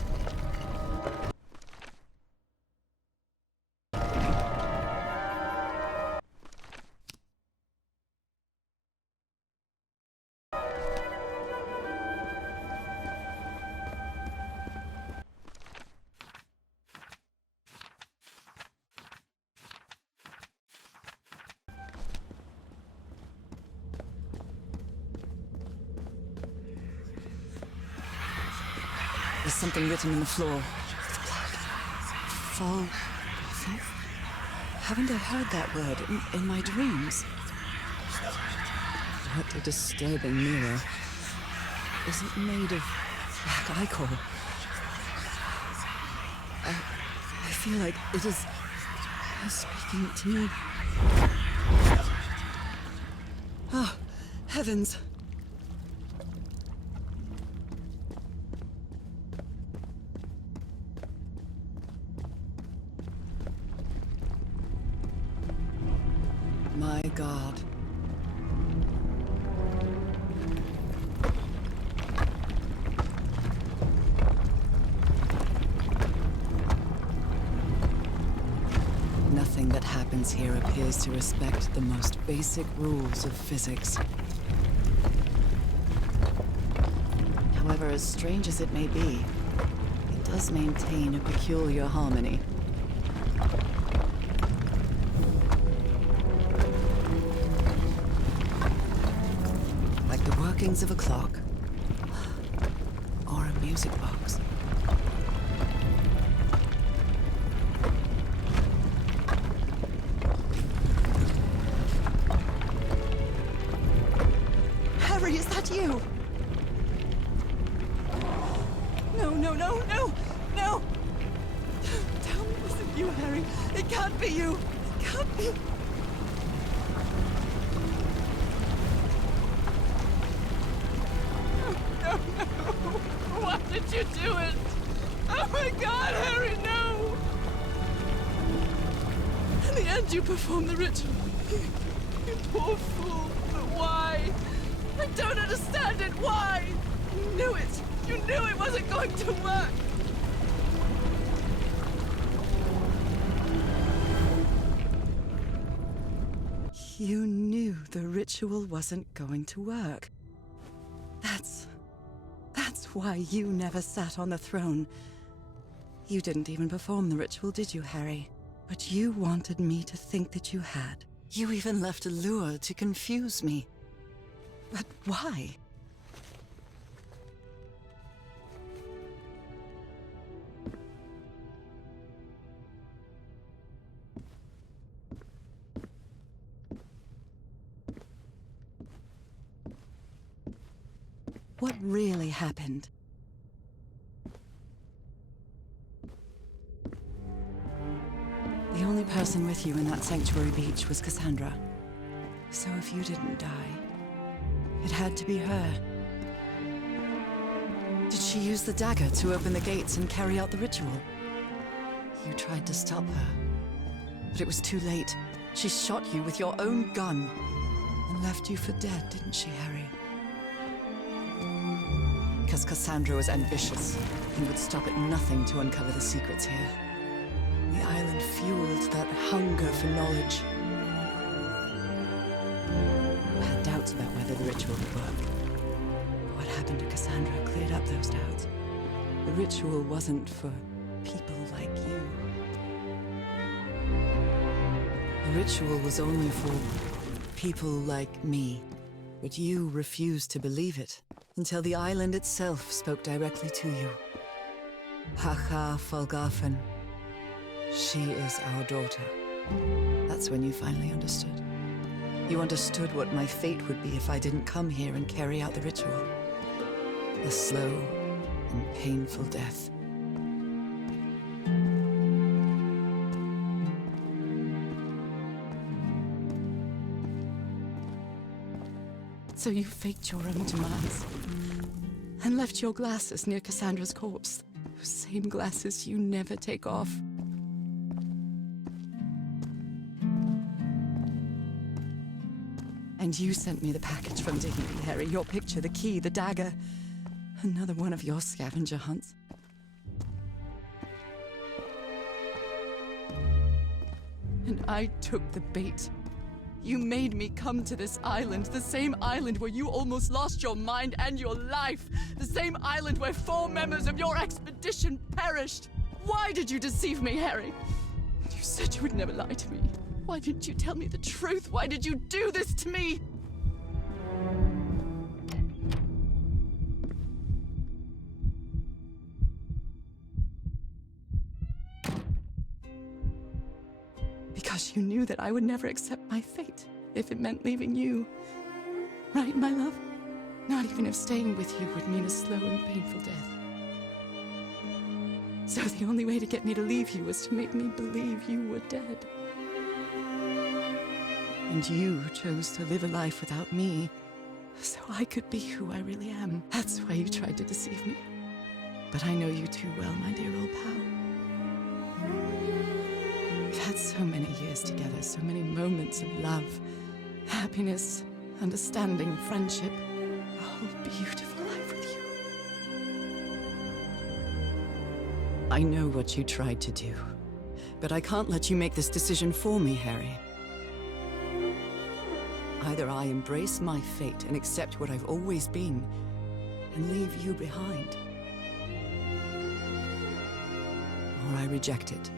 There's something written on the floor. Fall. Haven't I heard that word in my dreams? What a disturbing mirror. Is it made of black ichor? I feel like it is speaking to me. Oh, heavens. My God. Nothing that happens here appears to respect the most basic rules of physics. However, as strange as it may be, it does maintain a peculiar harmony. Workings of a clock, or a music box. Harry, is that you? No, no, no, no, no! Tell me it isn't you, Harry. It can't be you. It can't be. Why did you do it? Oh my God, Harry, no! In the end, you performed the ritual. You poor fool. But why? I don't understand it. Why? You knew it. You knew it wasn't going to work. You knew the ritual wasn't going to work. That's why you never sat on the throne. You didn't even perform the ritual, did you, Harry? But you wanted me to think that you had. You even left a lure to confuse me. But why? What really happened? The only person with you in that sanctuary beach was Cassandra. So if you didn't die, it had to be her. Did she use the dagger to open the gates and carry out the ritual? You tried to stop her, but it was too late. She shot you with your own gun and left you for dead, didn't she, Harry? Because Cassandra was ambitious and would stop at nothing to uncover the secrets here. The island fueled that hunger for knowledge. I had doubts about whether the ritual would work. But what happened to Cassandra cleared up those doubts. The ritual wasn't for people like you. The ritual was only for people like me. But you refused to believe it until the island itself spoke directly to you. Hacha Falgafen. She is our daughter. That's when you finally understood. You understood what my fate would be if I didn't come here and carry out the ritual. A slow and painful death. So you faked your own demise and left your glasses near Cassandra's corpse. Those same glasses you never take off. And you sent me the package from Dignity, Harry. Your picture, the key, the dagger. Another one of your scavenger hunts. And I took the bait. You made me come to this island, the same island where you almost lost your mind and your life. The same island where 4 members of your expedition perished. Why did you deceive me, Harry? You said you would never lie to me. Why didn't you tell me the truth? Why did you do this to me? Because you knew that I would never accept my fate if it meant leaving you. Right, my love? Not even if staying with you would mean a slow and painful death. So the only way to get me to leave you was to make me believe you were dead. And you chose to live a life without me, so I could be who I really am. That's why you tried to deceive me. But I know you too well, my dear old pal. We've had so many years together, so many moments of love, happiness, understanding, friendship. A whole beautiful life with you. I know what you tried to do, but I can't let you make this decision for me, Harry. Either I embrace my fate and accept what I've always been, and leave you behind. Or I reject it,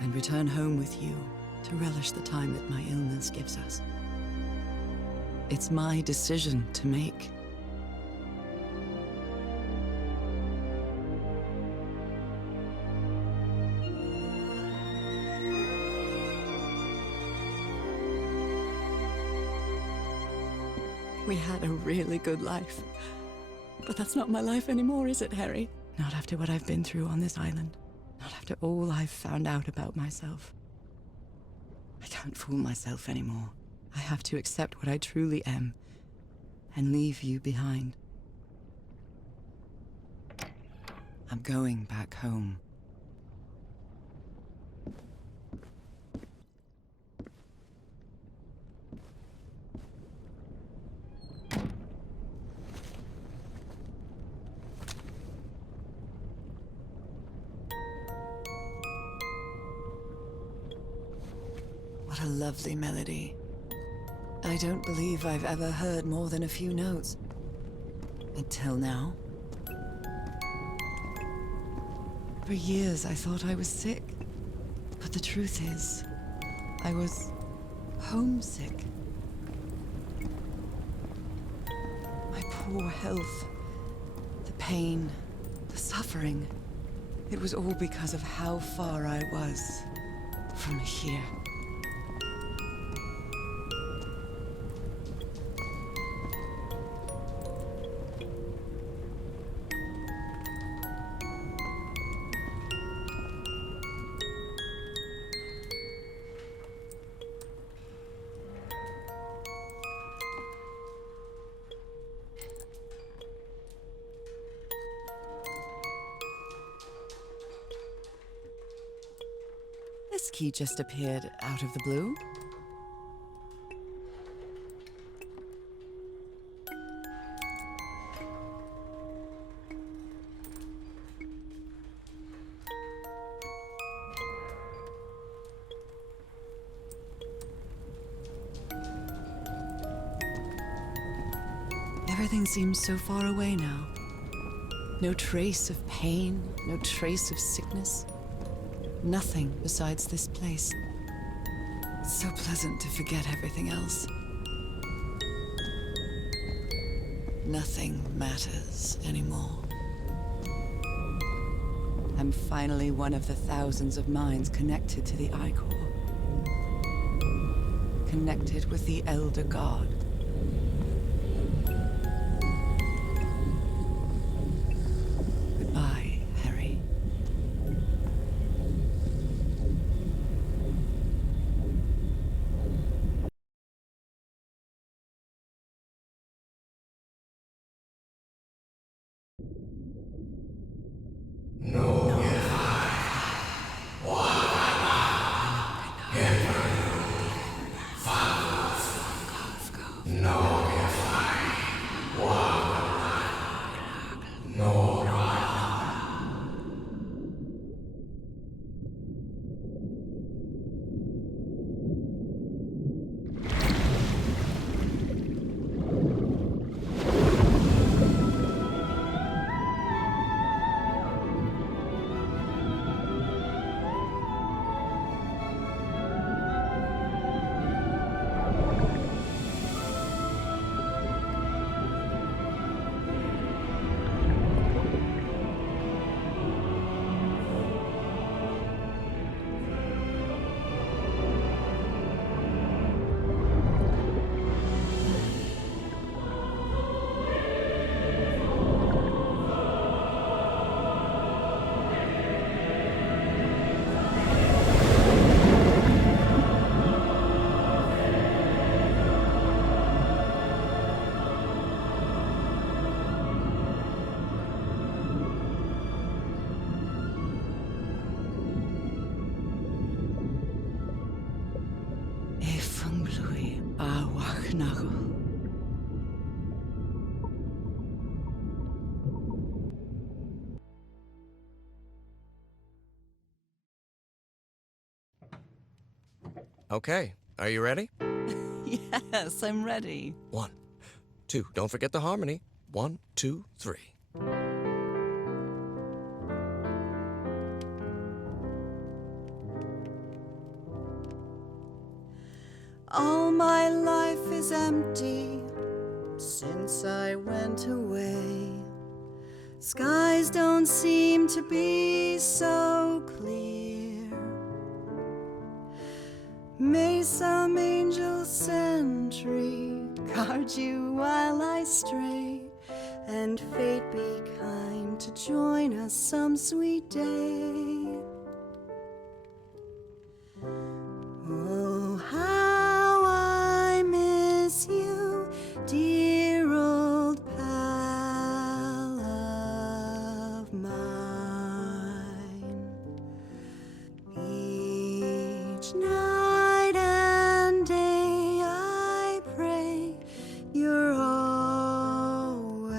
and return home with you to relish the time that my illness gives us. It's my decision to make. We had a really good life. But that's not my life anymore, is it, Harry? Not after what I've been through on this island. Not after all I've found out about myself. I can't fool myself anymore. I have to accept what I truly am and leave you behind. I'm going back home. What a lovely melody. I don't believe I've ever heard more than a few notes. Until now. For years I thought I was sick. But the truth is, I was Homesick. My poor health. The pain. The suffering. It was all because of how far I was from here. This key just appeared out of the blue. Everything seems so far away now. No trace of pain, no trace of sickness. Nothing besides this place. It's so pleasant to forget everything else. Nothing matters anymore. I'm finally one of the thousands of minds connected to the I-Core. Connected with the Elder God. Goodbye, Harry. Okay, are you ready? Yes, I'm ready. 1, 2, don't forget the harmony. 1, 2, 3. All my life is empty since I went away. Skies don't seem to be so clear. May some angel sentry guard you while I stray, and fate be kind to join us some sweet day. Oh, how I miss you, dear old pal of mine. Each night and day I pray you're always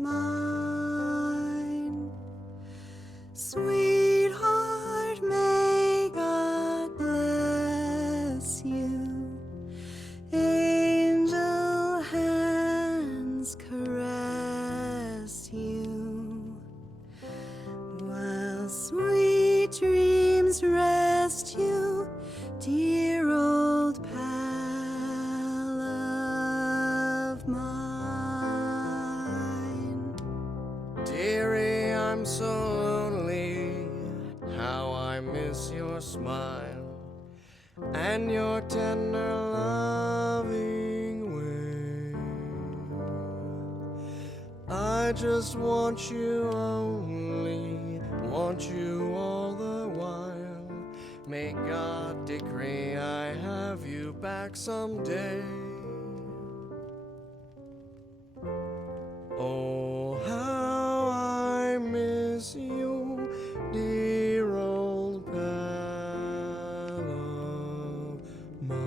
mine. Sweetheart, may God bless you. Angel hands caress you, while sweet dreams rest you, dear old miss your smile and your tender loving way. I just want you only, want you all the while. May God decree I have you back someday. Oh, how I miss you, dear old pal of mine.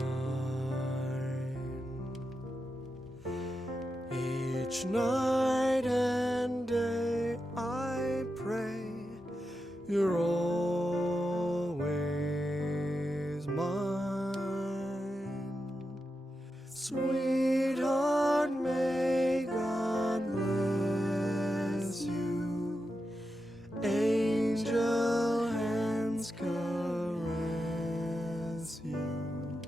Each night and day I pray you're always mine. Sweetheart, may God bless you. Angel hands caress you,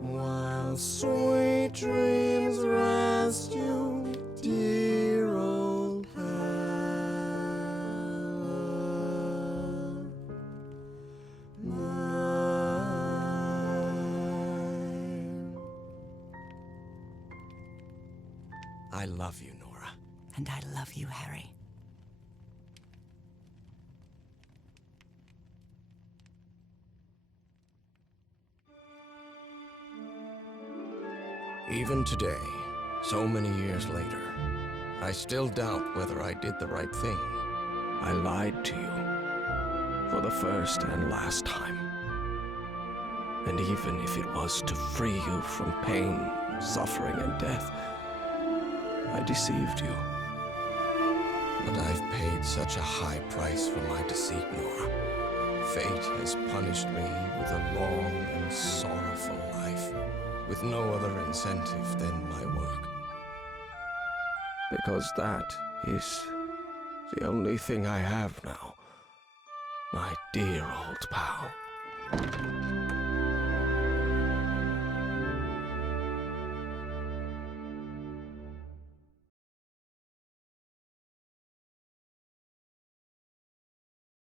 while sweet dreams rest you, dear old pal of mine. I love you, Norah. And I love you, Harry. Even today, so many years later, I still doubt whether I did the right thing. I lied to you for the first and last time. And even if it was to free you from pain, suffering, and death, I deceived you. But I've paid such a high price for my deceit, Norah. Fate has punished me with a long and sorrowful life, with no other incentive than my work. Because that is the only thing I have now, my dear old pal.